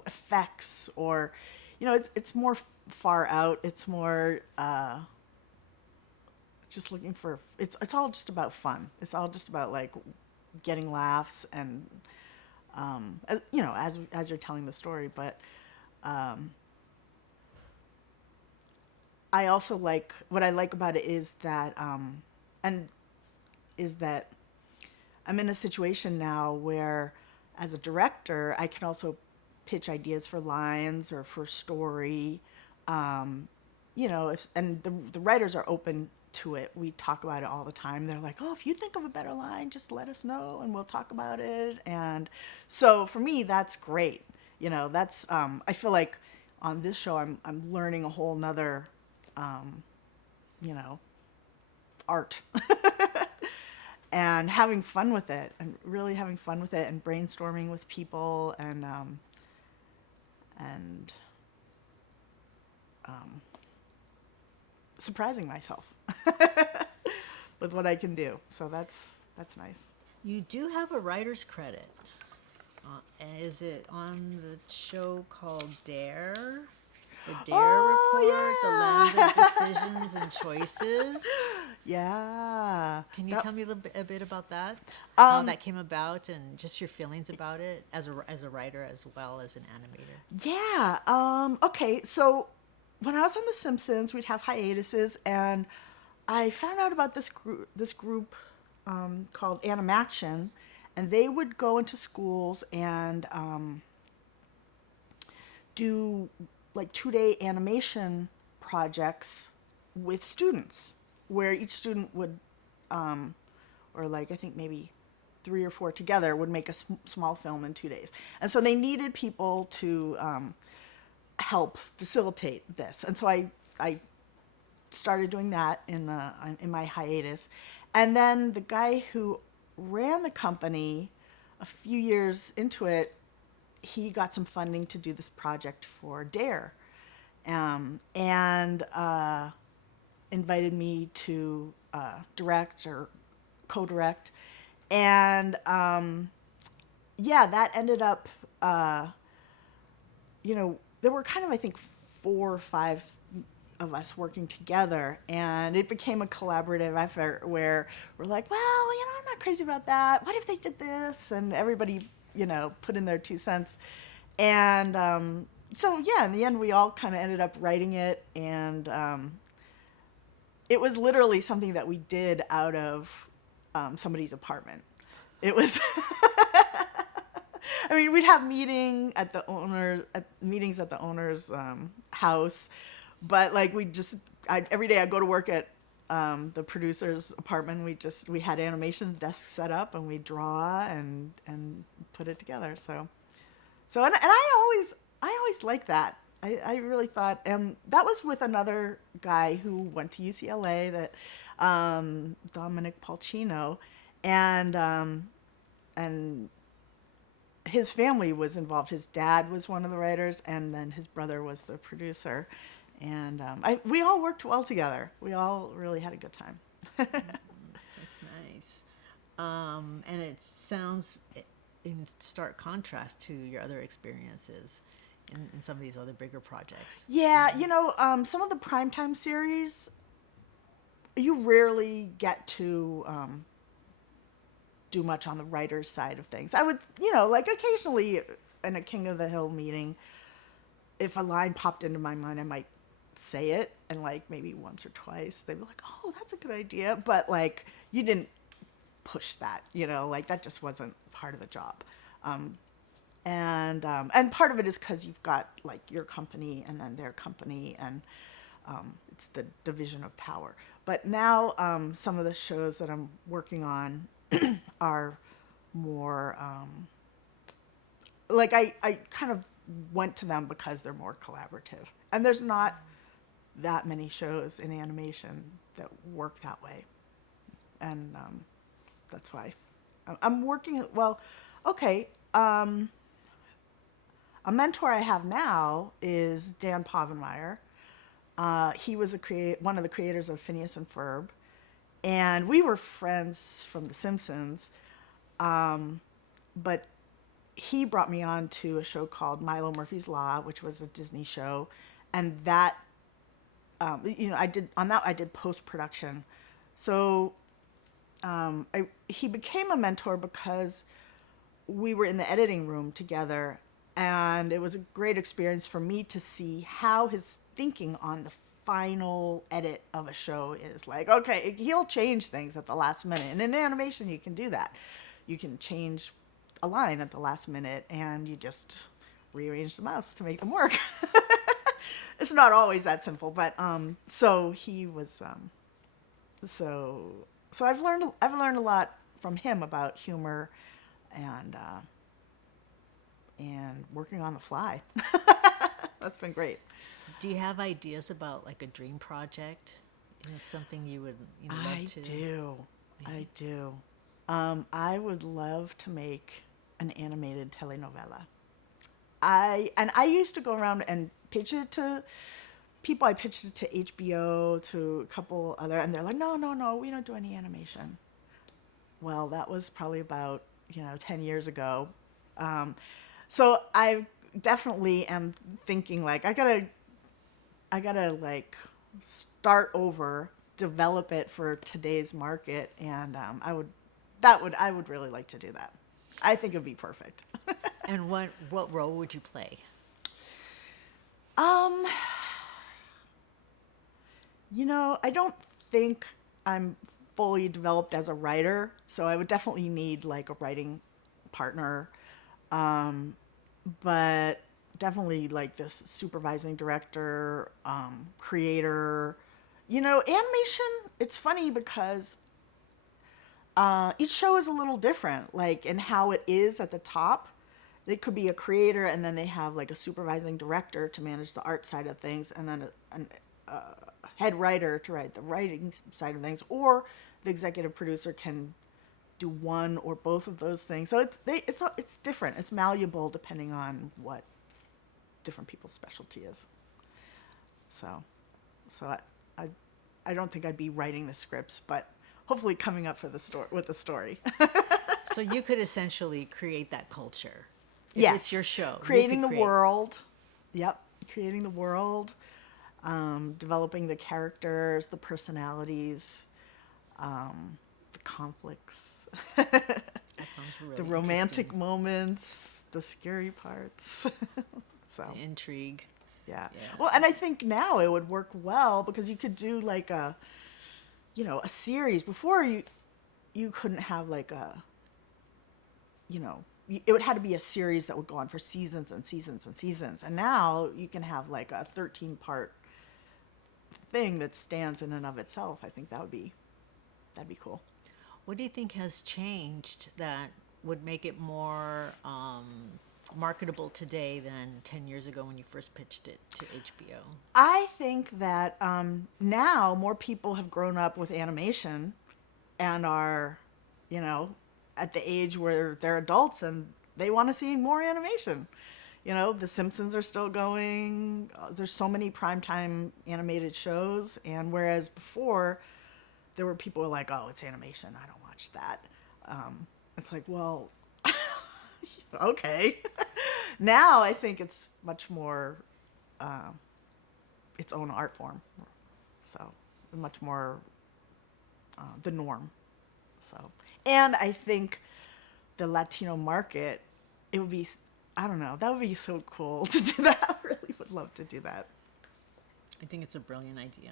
effects or it's more far out. It's more just looking for it's all just about fun. It's all just about like getting laughs and as you're telling the story. But I also what I like about it is that I'm in a situation now where as a director I can also pitch ideas for lines or for story, and the writers are open to it. We talk about it all the time. They're like, oh, if you think of a better line, just let us know and we'll talk about it. And so for me, that's great. That's I feel like on this show I'm learning a whole nother art and having fun with it and really having fun with it and brainstorming with people and surprising myself with what I can do. So that's nice. You do have a writer's credit. Is it on the show called Dare? The Dare Report, the land of decisions and choices. Yeah. Can you tell me a bit about that? How that came about and just your feelings about it as a writer as well as an animator? Yeah. Okay. So when I was on The Simpsons, we'd have hiatuses, and I found out about this group called Animaction, and they would go into schools and do like 2-day animation projects with students, where each student would, or like I think maybe 3 or 4 together, would make a small film in 2 days. And so they needed people to help facilitate this. And so I started doing that in my hiatus. And then the guy who ran the company, a few years into it, he got some funding to do this project for Dare, and invited me to direct or co-direct. And yeah, that ended up, there were kind of, I think, 4 or 5 of us working together, and it became a collaborative effort where we're like, well, I'm not crazy about that. What if they did this? And everybody, put in their 2 cents. And so, yeah, in the end, we all kind of ended up writing it, and it was literally something that we did out of somebody's apartment. It was, I mean, we'd have meetings at the owner's house, but like every day I'd go to work at the producer's apartment. We had animation desks set up, and we'd draw and put it together. So and I always liked that. I really thought, and that was with another guy who went to UCLA, that Dominic Polcino, and his family was involved. His dad was one of the writers, and then his brother was the producer. And we all worked well together. We all really had a good time. That's nice. And it sounds in stark contrast to your other experiences in some of these other bigger projects. Yeah, some of the primetime series, you rarely get to do much on the writer's side of things. I would, like occasionally in a King of the Hill meeting, if a line popped into my mind, I might say it, and like maybe once or twice they'd be like, oh, that's a good idea, but like you didn't push that, like that just wasn't part of the job. And part of it is because you've got like your company and then their company, and it's the division of power. But now some of the shows that I'm working on are more like I kind of went to them because they're more collaborative, and there's not that many shows in animation that work that way, and that's why I'm working. Well, okay. A mentor I have now is Dan Povenmire. He was one of the creators of Phineas and Ferb, and we were friends from The Simpsons. But he brought me on to a show called Milo Murphy's Law, which was a Disney show, and that I did post-production. So he became a mentor because we were in the editing room together, and it was a great experience for me to see how his thinking on the final edit of a show is. Like, okay, he'll change things at the last minute, and in animation you can do that. You can change a line at the last minute, and you just rearrange the mouse to make them work. It's not always that simple, but so he was so I've learned a lot from him about humor and working on the fly. That's been great. Do you have ideas about like a dream project? Something you would love to? I do. I would love to make an animated telenovela. I used to go around and pitch it to people, I pitched it to HBO, to a couple other, and they're like, no, no, no, we don't do any animation. Well, that was probably about, 10 years ago. So I definitely am thinking like, I gotta like start over, develop it for today's market. And I would really like to do that. I think it'd be perfect. And what role would you play? I don't think I'm fully developed as a writer, so I would definitely need like a writing partner. But definitely like this supervising director, creator. Animation, it's funny because each show is a little different, like in how it is at the top. It could be a creator, and then they have like a supervising director to manage the art side of things, and then a head writer to write the writing side of things, or the executive producer can do one or both of those things. So it's different. It's malleable depending on what different people's specialty is. So I don't think I'd be writing the scripts, but hopefully coming up with the story. So you could essentially create that culture. If Yes, it's your show. creating the world. Yep, creating the world, developing the characters, the personalities, the conflicts, That sounds really the romantic interesting. moments, the scary parts. So The intrigue. yeah. Yeah. Well, and I think now it would work well because you could do like a series. Before you couldn't have like it would have to be a series that would go on for seasons and seasons and seasons. And now you can have like a 13-part thing that stands in and of itself. I think that'd be cool. What do you think has changed that would make it more marketable today than 10 years ago when you first pitched it to HBO? I think that now more people have grown up with animation and are, at the age where they're adults and they want to see more animation. The Simpsons are still going. There's so many primetime animated shows. And whereas before, there were people who were like, oh, it's animation, I don't watch that. It's like, well, okay. Now I think it's much more its own art form. So much more the norm. So, and I think the Latino market, it would be, I don't know, that would be so cool to do that. I really would love to do that. I think it's a brilliant idea.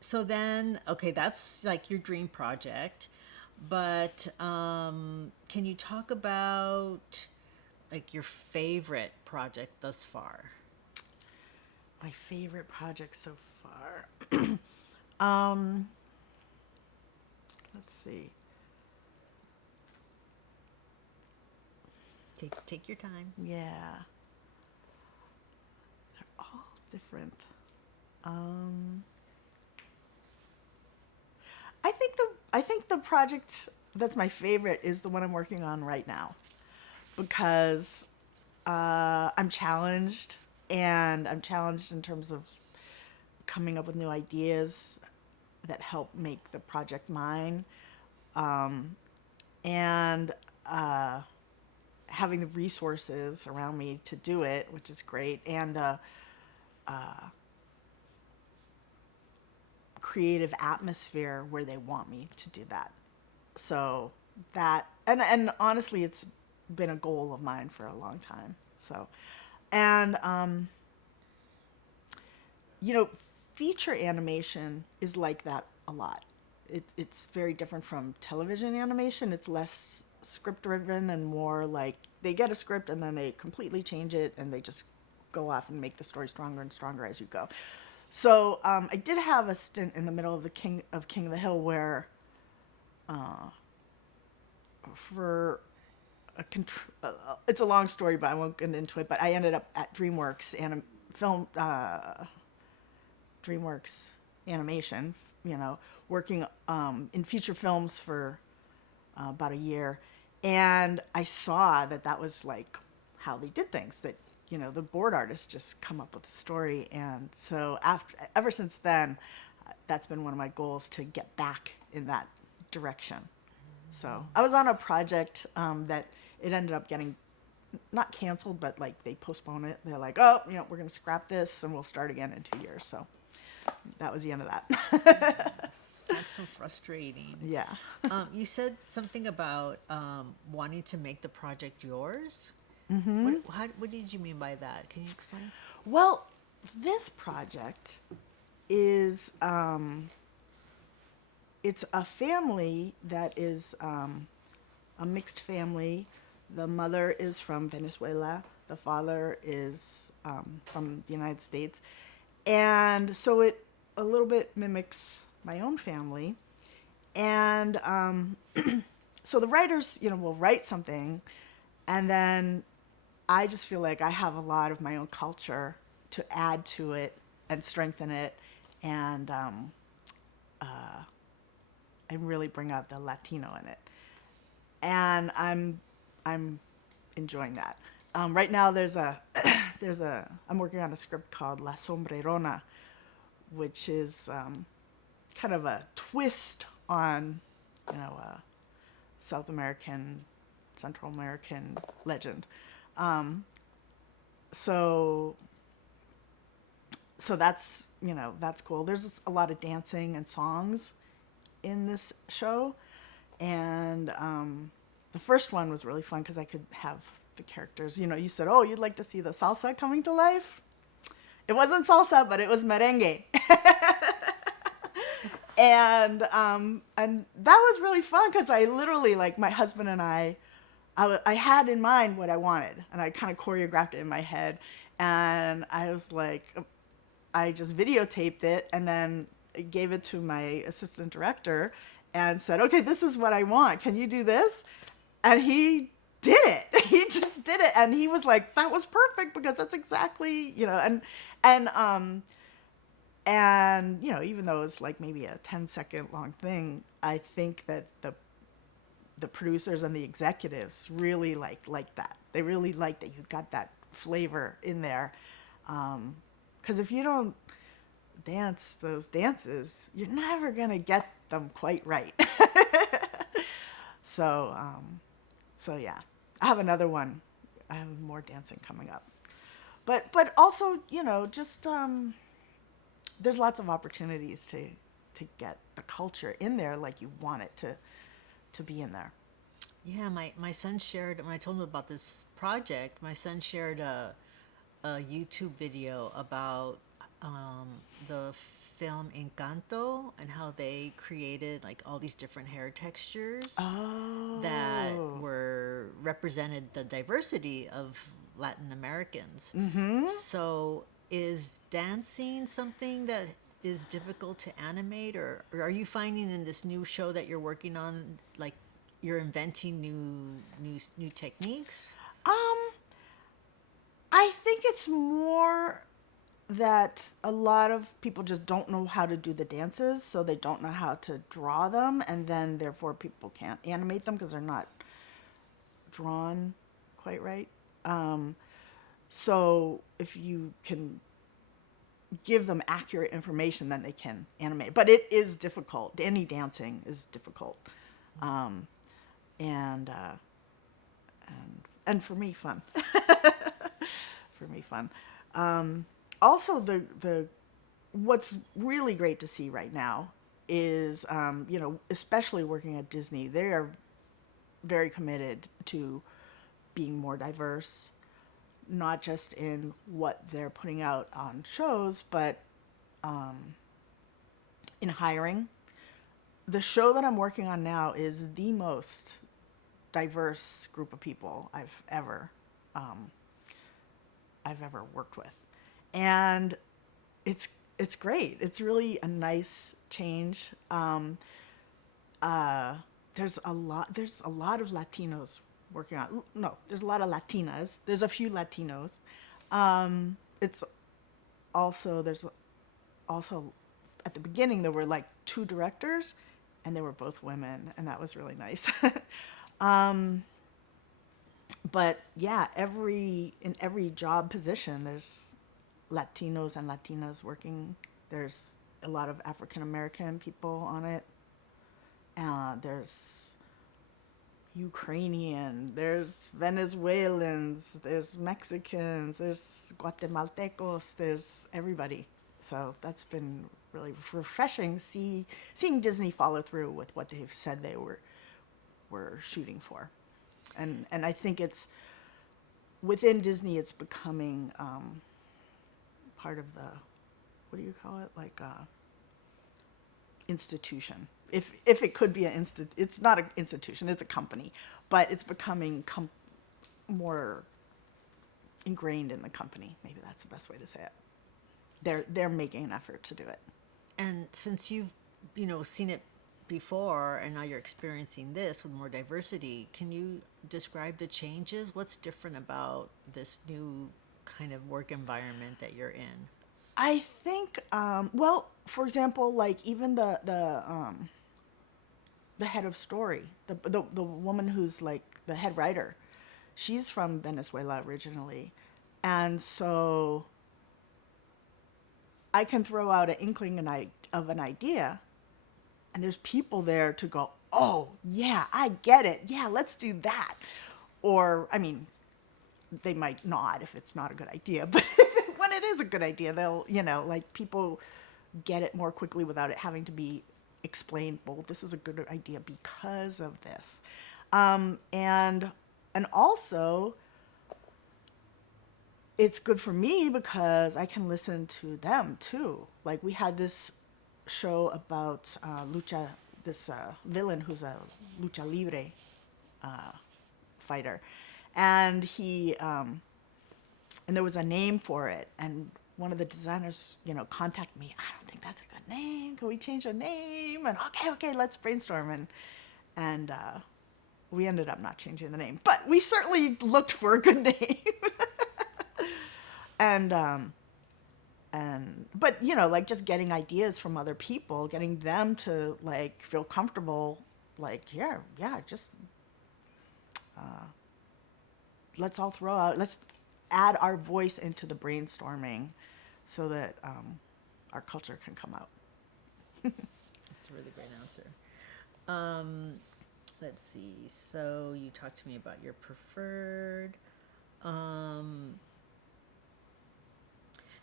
So then, okay, that's like your dream project, but can you talk about like your favorite project thus far? My favorite project so far. Let's see. Take your time. Yeah. They're all different. I think the project that's my favorite is the one I'm working on right now, because I'm challenged, and I'm challenged in terms of coming up with new ideas that help make the project mine, and having the resources around me to do it, which is great, and the creative atmosphere where they want me to do that. So that, and honestly, it's been a goal of mine for a long time. So, and feature animation is like that a lot. It's very different from television animation. It's less script driven and more like they get a script and then they completely change it and they just go off and make the story stronger and stronger as you go. So I did have a stint in the middle of King of the Hill where for it's a long story, but I won't get into it. But I ended up at DreamWorks DreamWorks Animation, working in feature films for about a year, and I saw that was like how they did things. That the board artists just come up with a story. And so ever since then, that's been one of my goals, to get back in that direction. So I was on a project that it ended up getting not canceled, but like they postponed it. They're like, oh, we're going to scrap this and we'll start again in 2 years. So that was the end of that. That's so frustrating. Yeah. You said something about wanting to make the project yours. Mm-hmm. What did you mean by that? Can you explain? Well, this project is, it's a family that is a mixed family. The mother is from Venezuela. The father is from the United States. And so it a little bit mimics my own family. And so the writers, will write something, and then I just feel like I have a lot of my own culture to add to it and strengthen it, and really bring out the Latino in it. And I'm enjoying that. Right now I'm working on a script called La Sombrerona, which is kind of a twist on, South American, Central American legend. So that's, that's cool. There's a lot of dancing and songs in this show. And the first one was really fun because I could have the characters, you said, oh, you'd like to see the salsa coming to life? It wasn't salsa, but it was merengue. And that was really fun because I literally, like, my husband and I had in mind what I wanted, and I kind of choreographed it in my head. And I was like, I just videotaped it and then gave it to my assistant director and said, okay, this is what I want. Can you do this? And he did it. He just did it. And he was like, that was perfect because that's exactly, and even though it's like maybe a 10-second long thing, I think that the producers and the executives really like that. They really like that you got that flavor in there. 'Cause if you don't dance those dances, you're never going to get them quite right. So yeah, I have another one. I have more dancing coming up. But also, just there's lots of opportunities to get the culture in there like you want it to be in there. Yeah, my son shared, when I told him about this project, my son shared a YouTube video about the film Encanto and how they created like all these different hair textures that were represented the diversity of Latin Americans. Mm-hmm. So is dancing something that is difficult to animate, or are you finding in this new show that you're working on, like you're inventing new techniques? I think it's more that a lot of people just don't know how to do the dances, so they don't know how to draw them, and then therefore people can't animate them because they're not drawn quite right. So if you can give them accurate information, then they can animate. But it is difficult. Any dancing is difficult. And for me, fun. For me, fun. Also, the what's really great to see right now is, especially working at Disney, they are very committed to being more diverse, not just in what they're putting out on shows, but in hiring. The show that I'm working on now is the most diverse group of people I've ever worked with, and it's great. It's really a nice change. There's a lot of Latinos working on. No, there's a lot of Latinas. There's a few Latinos. There's also at the beginning there were like 2 directors, and they were both women, and that was really nice. But yeah, in every job position, there's Latinos and Latinas working. There's a lot of African American people on it. There's Ukrainian, there's Venezuelans, there's Mexicans, there's Guatemaltecos, there's everybody. So that's been really refreshing, seeing Disney follow through with what they've said they were shooting for. And I think it's, within Disney, it's becoming part of the, what do you call it? Like institution. If it could be it's not an institution, it's a company, but it's becoming more ingrained in the company. Maybe that's the best way to say it. They're making an effort to do it. And since you've, seen it before and now you're experiencing this with more diversity, can you describe the changes? What's different about this new kind of work environment that you're in? I think, well, for example, like even the head of story, the woman who's like the head writer, she's from Venezuela originally, and so I can throw out an inkling of an idea, and there's people there to go, oh yeah, I get it, yeah, let's do that. Or I mean, they might not if it's not a good idea, but when it is a good idea, they'll, like people get it more quickly without it having to be explained. Well, this is a good idea because of this, and also it's good for me because I can listen to them too. Like we had this show about this villain who's a lucha libre fighter, and he and there was a name for it, and one of the designers, contacted me. I don't think that's a good name. Can we change the name? And okay, let's brainstorm. And we ended up not changing the name, but we certainly looked for a good name. But like just getting ideas from other people, getting them to like feel comfortable, like yeah, just let's add our voice into the brainstorming so that our culture can come out. That's a really great answer. Let's see. So you talked to me about your preferred.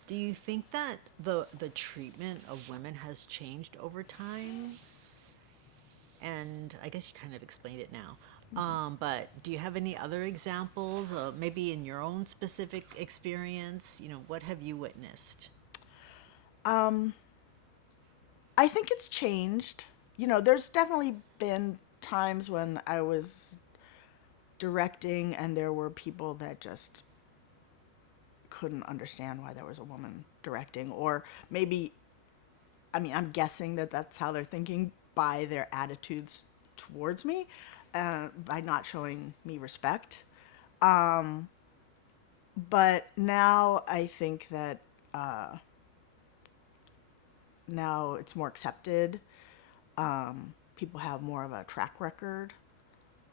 Do you think that the treatment of women has changed over time? And I guess you kind of explained it now. But do you have any other examples, maybe in your own specific experience? What have you witnessed? I think it's changed. There's definitely been times when I was directing and there were people that just couldn't understand why there was a woman directing, or maybe, I'm guessing that that's how they're thinking by their attitudes towards me, by not showing me respect. But now I think that now it's more accepted. People have more of a track record,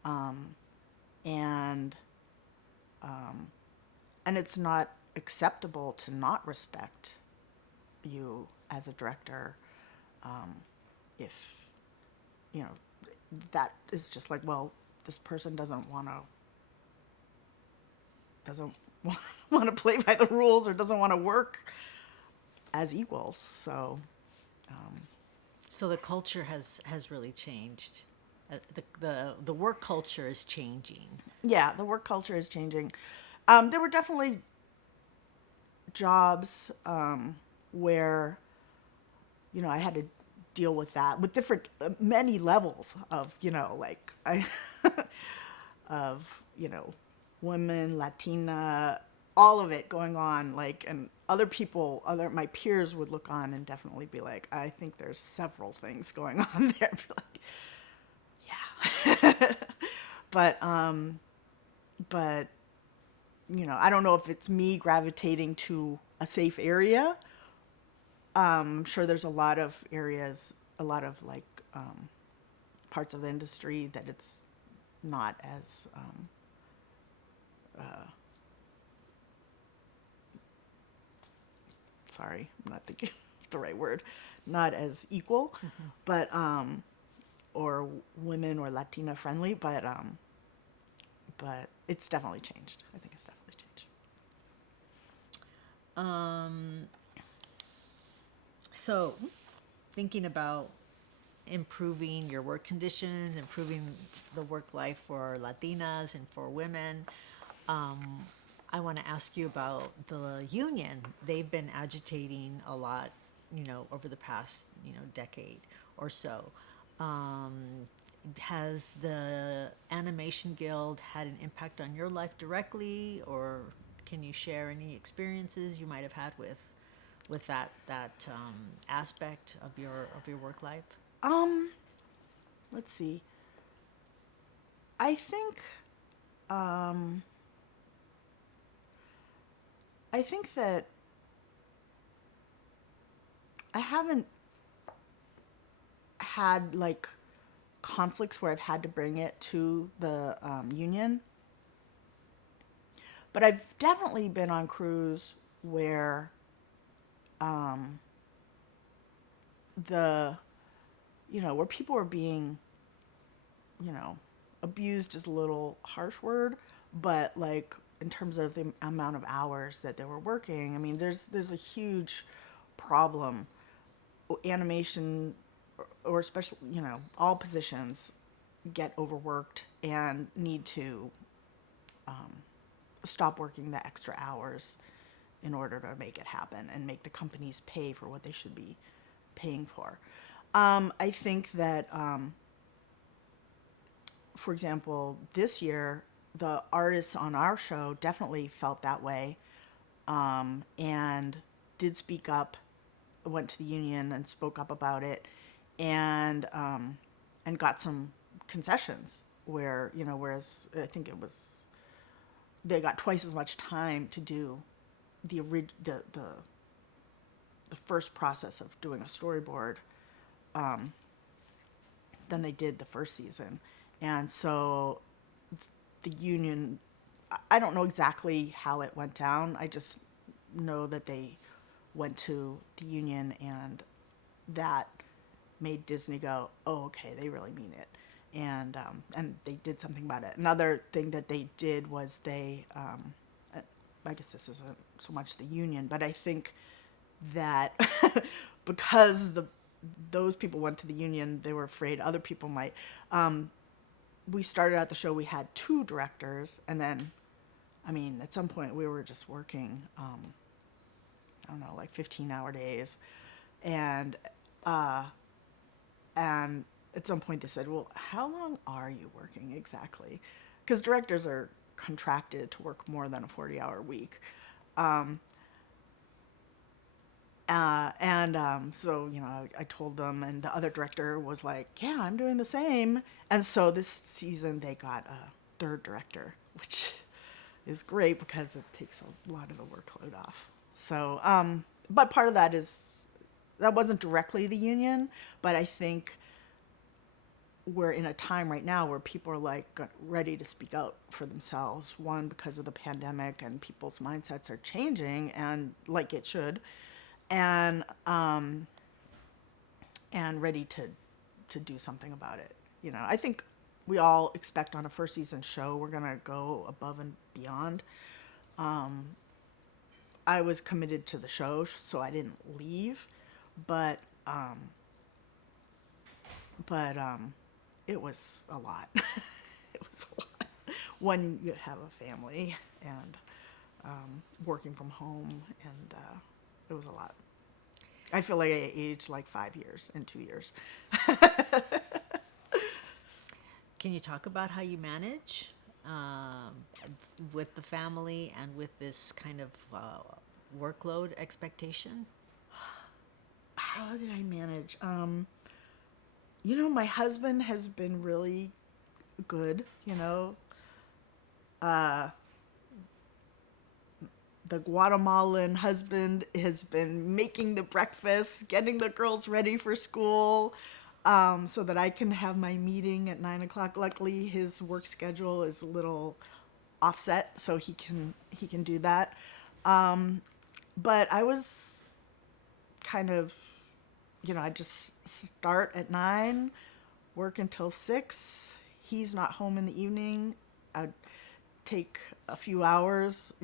and it's not acceptable to not respect you as a director, if that is just like, well, this person doesn't want to play by the rules or doesn't want to work as equals. So So the culture has really changed. The work culture is changing. Yeah, the work culture is changing. There were definitely jobs where I had to deal with that with different many levels of like of women, Latina, all of it going on, like, and my peers would look on and definitely be like, I think there's several things going on there. I'd be like, yeah. but I don't know if it's me gravitating to a safe area. I'm sure there's a lot of areas, a lot of like parts of the industry that it's not as sorry, I'm not thinking the right word, not as equal, but or women or Latina friendly, but it's definitely changed. I think it's definitely changed. So, thinking about improving your work conditions, improving the work life for Latinas and for women, I want to ask you about the union. They've been agitating a lot, over the past, decade or so. Has the Animation Guild had an impact on your life directly, or can you share any experiences you might have had with that aspect of your work life? Let's see. I think I think that I haven't had like conflicts where I've had to bring it to the union, but I've definitely been on crews where the where people are being abused is a little harsh word, but like in terms of the amount of hours that they were working, I mean, there's a huge problem. Animation, or especially, all positions get overworked and need to stop working the extra hours in order to make it happen and make the companies pay for what they should be paying for. I think that, for example, this year, the artists on our show definitely felt that way, and did speak up, went to the union and spoke up about it, and got some concessions where, whereas I think they got twice as much time to do the first process of doing a storyboard than they did the first season. And so the union, I don't know exactly how it went down. I just know that they went to the union, and that made Disney go, oh, okay, they really mean it. And they did something about it. Another thing that they did was they, I guess this isn't so much the union, but I think that because those people went to the union, they were afraid other people might. We started out the show, we had 2 directors, and then, I mean, at some point we were just working, I don't know, like 15-hour days, and at some point they said, well, how long are you working exactly? Because directors are contracted to work more than a 40-hour week. So, I told them, and the other director was like, yeah, I'm doing the same. And so this season they got a 3rd director, which is great because it takes a lot of the workload off. So, but part of that wasn't directly the union, but I think we're in a time right now where people are like ready to speak out for themselves. One, because of the pandemic and people's mindsets are changing, and like it should. And ready to do something about it. I think we all expect on a first season show we're gonna go above and beyond. I was committed to the show, so I didn't leave, but it was a lot. It was a lot when you have a family and working from home, and it was a lot. I feel like I aged like 5 years in 2 years. Can you talk about how you manage with the family and with this kind of workload expectation? How did I manage? My husband has been really good, the Guatemalan husband has been making the breakfast, getting the girls ready for school, so that I can have my meeting at 9:00. Luckily, his work schedule is a little offset, so he can do that. But I was kind of, I just start at 9, work until 6. He's not home in the evening. I'd take a few hours,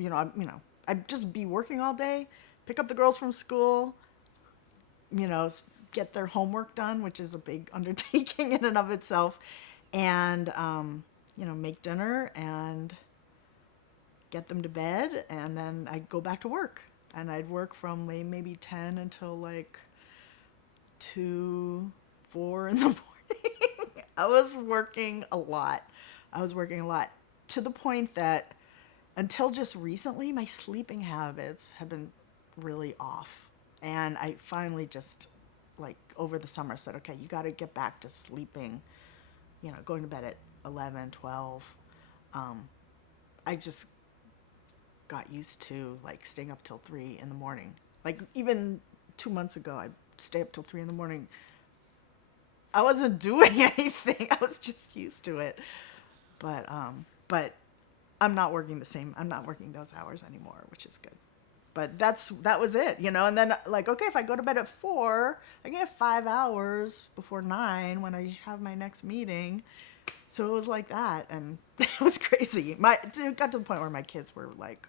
I'd just be working all day, pick up the girls from school, get their homework done, which is a big undertaking in and of itself, and, make dinner and get them to bed, and then I'd go back to work. And I'd work from maybe 10 until like 2, 4 in the morning. I was working a lot. To the point that until just recently, my sleeping habits have been really off. And I finally just, like, over the summer said, okay, you got to get back to sleeping, going to bed at 11, 12. I just got used to, like, staying up till 3 in the morning. Like, even 2 months ago, I'd stay up till 3 in the morning. I wasn't doing anything. I was just used to it. But I'm not working those hours anymore, which is good. But that was it, and then, like, okay, if I go to bed at 4, I get 5 hours before 9 when I have my next meeting. So it was like that, and it was crazy. It got to the point where my kids were like,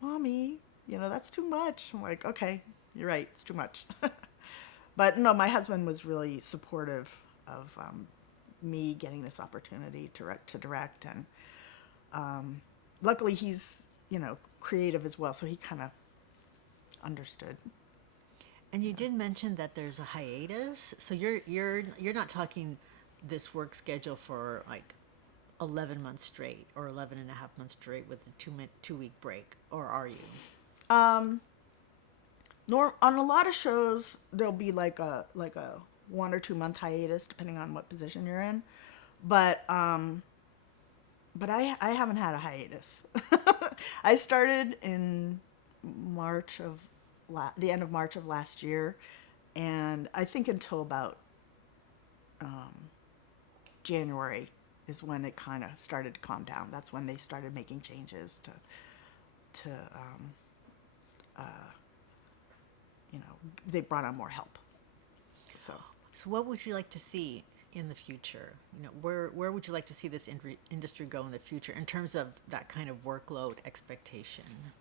Mommy, that's too much. I'm like, okay, you're right, it's too much. But no, my husband was really supportive of me getting this opportunity to direct, and luckily he's, creative as well, so he kind of understood. And you did mention that there's a hiatus, so you're not talking this work schedule for like 11 months straight or 11 and a half months straight with a 2-week break, or are you? On a lot of shows there'll be like a 1 or 2 month hiatus depending on what position you're in, but I haven't had a hiatus. I started in the end of March of last year, and I think until about January is when it kind of started to calm down. That's when they started making changes to they brought on more help. So what would you like to see in the future? Where would you like to see this industry go in the future in terms of that kind of workload expectation?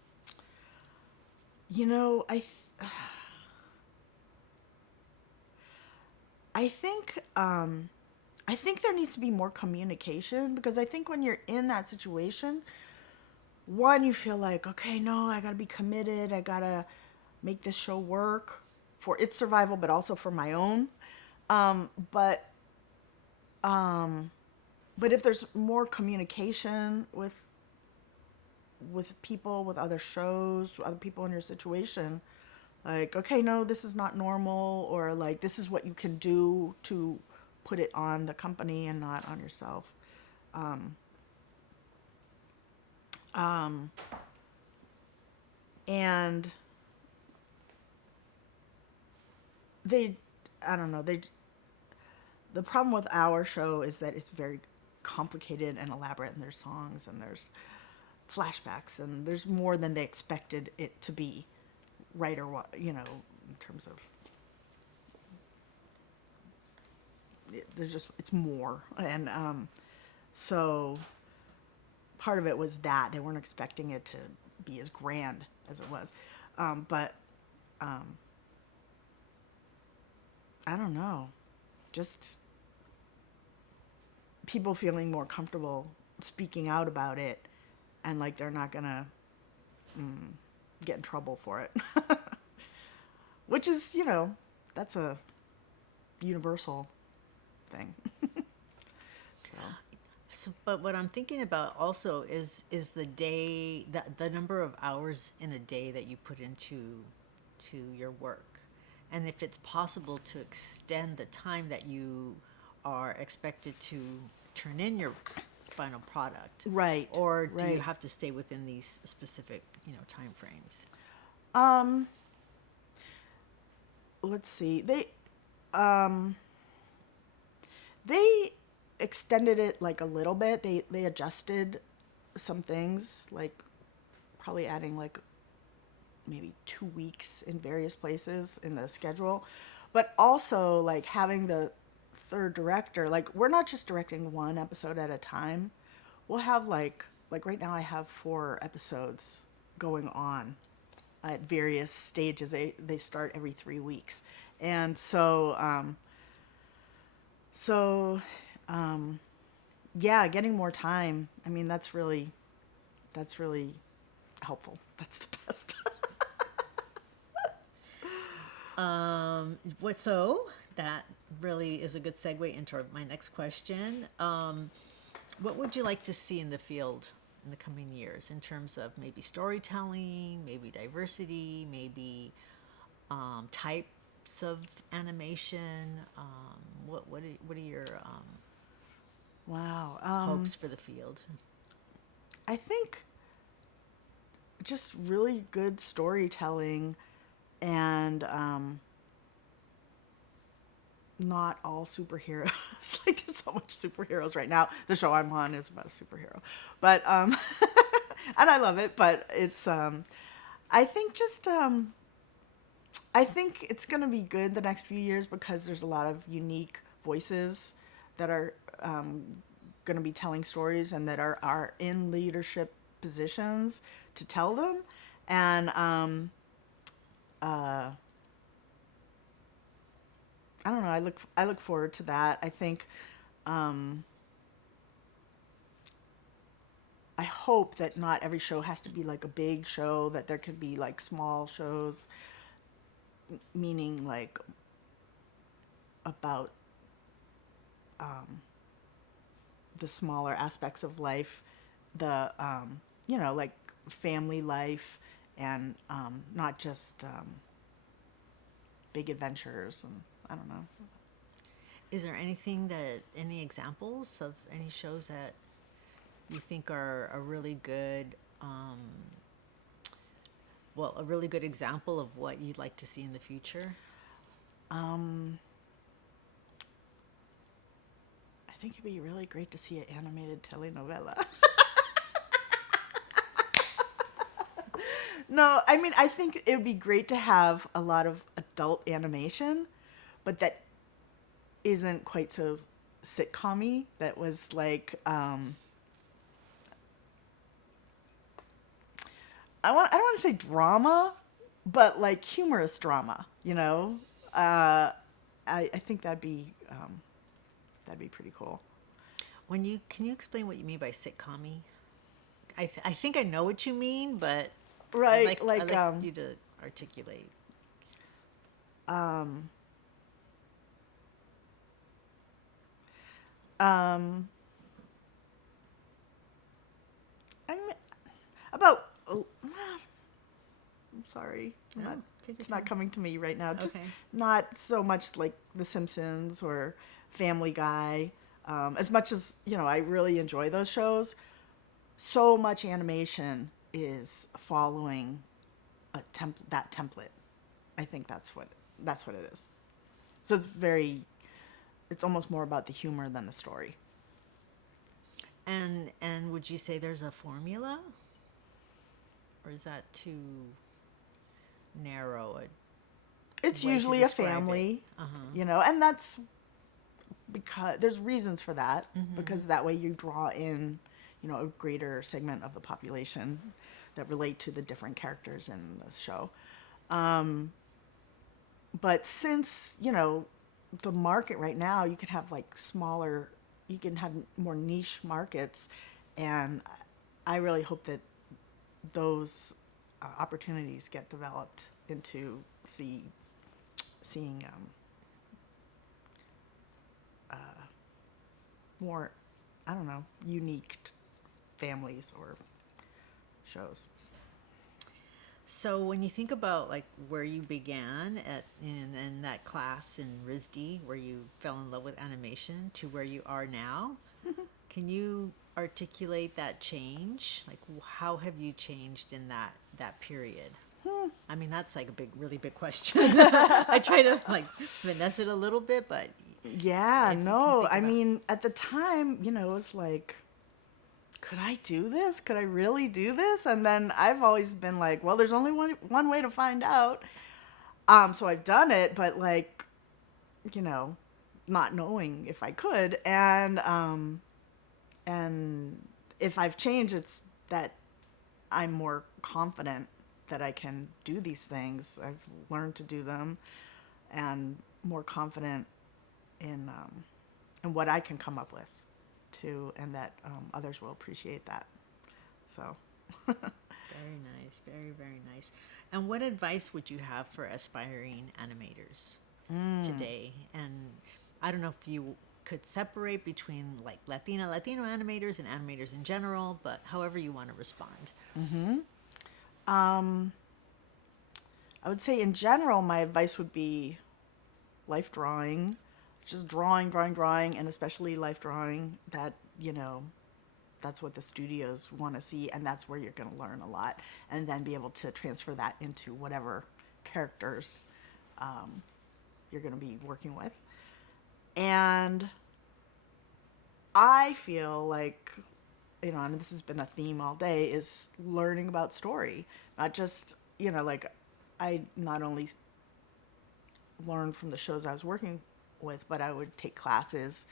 I think there needs to be more communication, because I think when you're in that situation, one, you feel like, okay, no, I got to be committed. I got to make this show work for its survival, but also for my own. But if there's more communication with people, with other shows, other people in your situation, like, okay, no, this is not normal, or like, this is what you can do to put it on the company and not on yourself. And the problem with our show is that it's very complicated and elaborate, and there's songs and there's flashbacks, and there's more than they expected it to be, right, or what, in terms of, it's more. And so part of it was that they weren't expecting it to be as grand as it was. But I don't know, just people feeling more comfortable speaking out about it, and like they're not gonna get in trouble for it. Which is, that's a universal thing. So, but what I'm thinking about also is the day, the number of hours in a day that you put into your work, and if it's possible to extend the time that you are expected to turn in your final product, Right. Or do you right. have to stay within these specific time frames? Let's see. They extended it like a little bit. They adjusted some things, like probably adding like maybe 2 weeks in various places in the schedule. But also, like, having the third director, like, we're not just directing one episode at a time. We'll have, like right now I have 4 episodes going on at various stages. They start every 3 weeks. And yeah, getting more time. I mean, that's really helpful. That's the best. So that really is a good segue into my next question. What would you like to see in the field in the coming years in terms of maybe storytelling, maybe diversity, maybe types of animation? What are your Wow. hopes for the field? I think just really good storytelling and not all superheroes. Like, there's so much superheroes right now. The show I'm on is about a superhero, but and I love it. But it's I think just I think it's gonna be good the next few years because there's a lot of unique voices that are gonna be telling stories and that are in leadership positions to tell them, and I don't know. I look forward to that. I think I hope that not every show has to be like a big show. That there could be like small shows, meaning like about the smaller aspects of life, the like family life, and not just big adventures and. I don't know. Is there any examples of any shows that you think are a really good, a really good example of what you'd like to see in the future? I think it'd be really great to see an animated telenovela. No, I mean, I think it would be great to have a lot of adult animation, but that isn't quite so sitcom-y. That was like, I don't want to say drama, but like humorous drama, you know? I think that'd be pretty cool. Can you explain what you mean by sitcom-y? I think I know what you mean, but Right, I'd like you to articulate. I'm about. I'm sorry, it's not coming to me right now. Just Okay. not so much like The Simpsons or Family Guy. As much as I really enjoy those shows. So much animation is following that template. I think that's what it is. So it's almost more about the humor than the story. And would you say there's a formula, or is that too narrow? It's way to usually a describe it? family, Uh-huh. and that's because there's reasons for that, because that way you draw in, a greater segment of the population that relate to the different characters in the show. But since, the market right now, you could have like you can have more niche markets, and I really hope that those opportunities get developed into seeing more, I don't know, unique families or shows. So when you think about like where you began in that class in RISD where you fell in love with animation to where you are now, can you articulate that change? Like how have you changed in that period? I mean, that's like a really big question. I try to like finesse it a little bit, but Yeah, if you can no, think I about- mean, at the time, it was like could I do this? Could I really do this? And then I've always been like, well, there's only one way to find out. So I've done it, but like, you know, not knowing if I could. And if I've changed, it's that I'm more confident that I can do these things. I've learned to do them, and more confident in what I can come up with, too, and that others will appreciate that. So. Very nice, very, very nice. And what advice would you have for aspiring animators today? And I don't know if you could separate between like Latino animators and animators in general, but however you want to respond. I would say in general, my advice would be life drawing, just drawing, and especially life drawing. That, you know, that's what the studios want to see, and that's where you're going to learn a lot, and then be able to transfer that into whatever characters you're going to be working with. And I feel like, you know, and this has been a theme all day, is learning about story. Not just, you know, like I not only learned from the shows I was working with, but I would take classes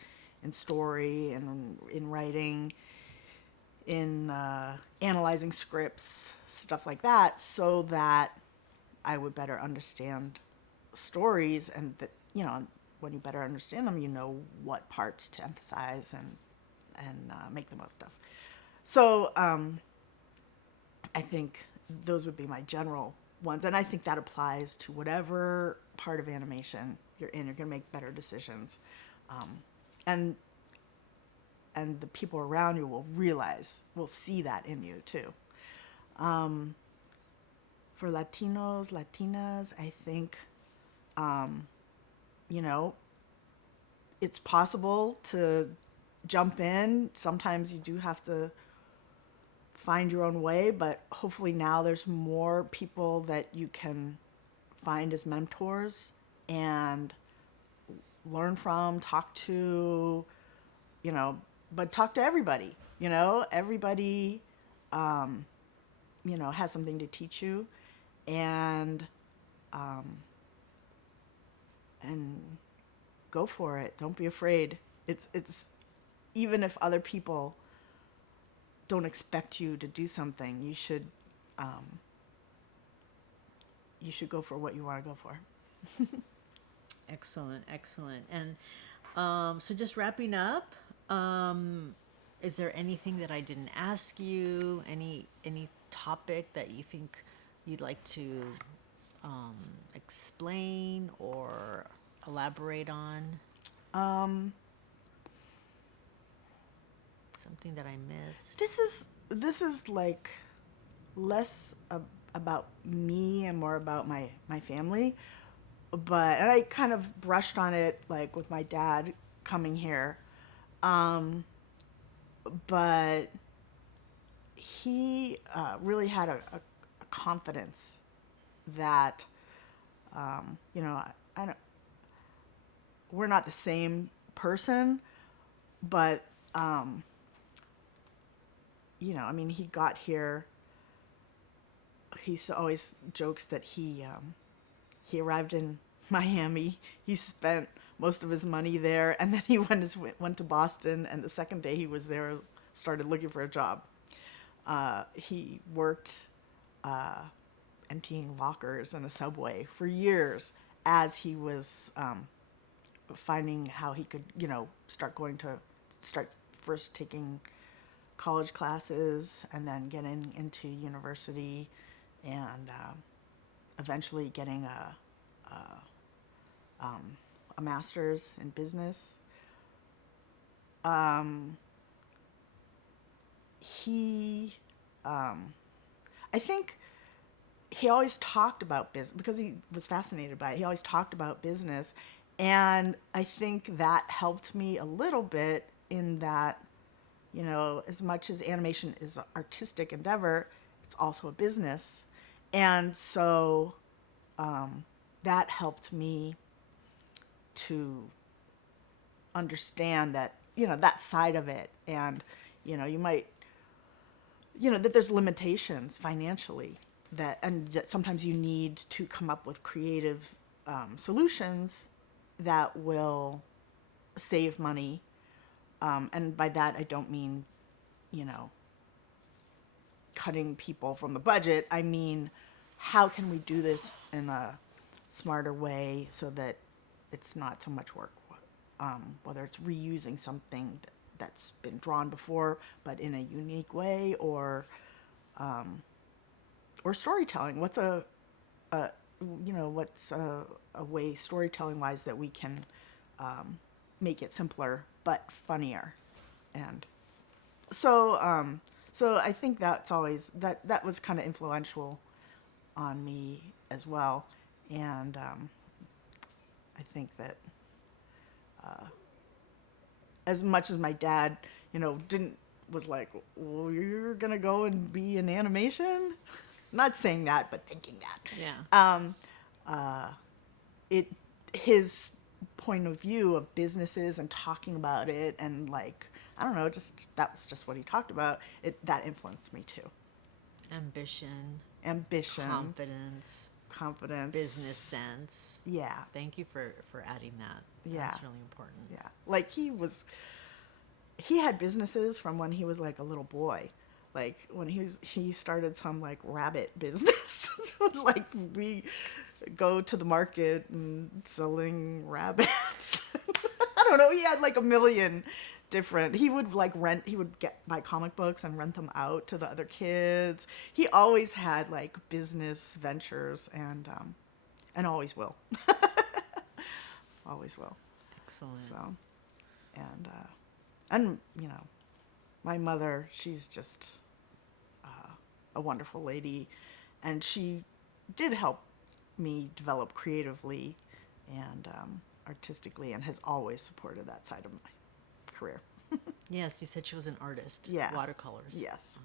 in story and in writing, in analyzing scripts, stuff like that, so that I would better understand stories, and that, you know, when you better understand them, you know what parts to emphasize and make the most of. So I think those would be my general ones, and I think that applies to whatever part of animation you're in. You're going to make better decisions, and the people around you will see that in you too. For Latinos, Latinas, I think, you know, it's possible to jump in. Sometimes you do have to find your own way, but hopefully now there's more people that you can find as mentors and learn from, talk to, you know, but talk to everybody, you know, everybody, you know, has something to teach you, and go for it. Don't be afraid. It's even if other people don't expect you to do something, you should go for what you want to go for. Excellent, excellent. And so just wrapping up, is there anything that I didn't ask you? Any topic that you think you'd like to explain or elaborate on? Something that I missed? This is like less about me and more about my family. And I kind of brushed on it, like with my dad coming here. But he really had a confidence that, you know, I don't. We're not the same person, but you know, I mean, he got here. He always jokes that he arrived in Miami. He spent most of his money there, and then he went to Boston, and the second day he was there, started looking for a job. He worked emptying lockers in a subway for years as he was finding how he could, you know, start first taking college classes and then getting into university, and eventually getting a master's in business. I think he always talked about business because he was fascinated by it. He always talked about business, and I think that helped me a little bit in that, you know, as much as animation is an artistic endeavor, it's also a business. And so that helped me to understand that, you know, that side of it. And, you know, you might that there's limitations financially, and that sometimes you need to come up with creative solutions that will save money. And by that, I don't mean, cutting people from the budget. I mean, how can we do this in a smarter way so that it's not so much work, whether it's reusing something that's been drawn before, but in a unique way, or storytelling. What's a way storytelling wise that we can make it simpler but funnier. And so I think that's always that was kind of influential on me as well. And I think that as much as my dad, was like, well, you're gonna go and be in animation, not saying that, but thinking that. Yeah. His point of view of businesses and talking about it, and like, I don't know, that was just what he talked about. That influenced me too. Ambition, confidence, business sense. Yeah. Thank you for adding that. Yeah. That's really important. Yeah. Like he had businesses from when he was like a little boy. Like when he started some like rabbit business. Like we go to the market and selling rabbits. I don't know. He had like a million different. He would buy comic books and rent them out to the other kids. He always had like business ventures, and always will. Always will. Excellent. So, and my mother, she's just a wonderful lady, and she did help me develop creatively and artistically, and has always supported that side of my career. Yes, you said she was an artist. Yeah. Watercolors. Yes.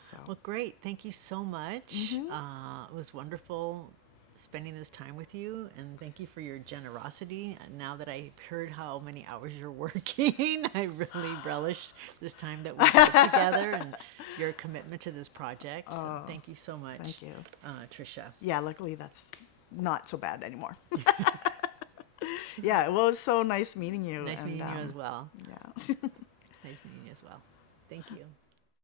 So. Well, great. Thank you so much. It was wonderful spending this time with you, and thank you for your generosity. And now that I heard how many hours you're working, I really relish this time that we had together and your commitment to this project. So thank you so much. Thank you. Tricia. Yeah, luckily that's not so bad anymore. Yeah, well, it was so nice meeting you. Nice meeting you as well. Yeah. Nice meeting you as well. Thank you.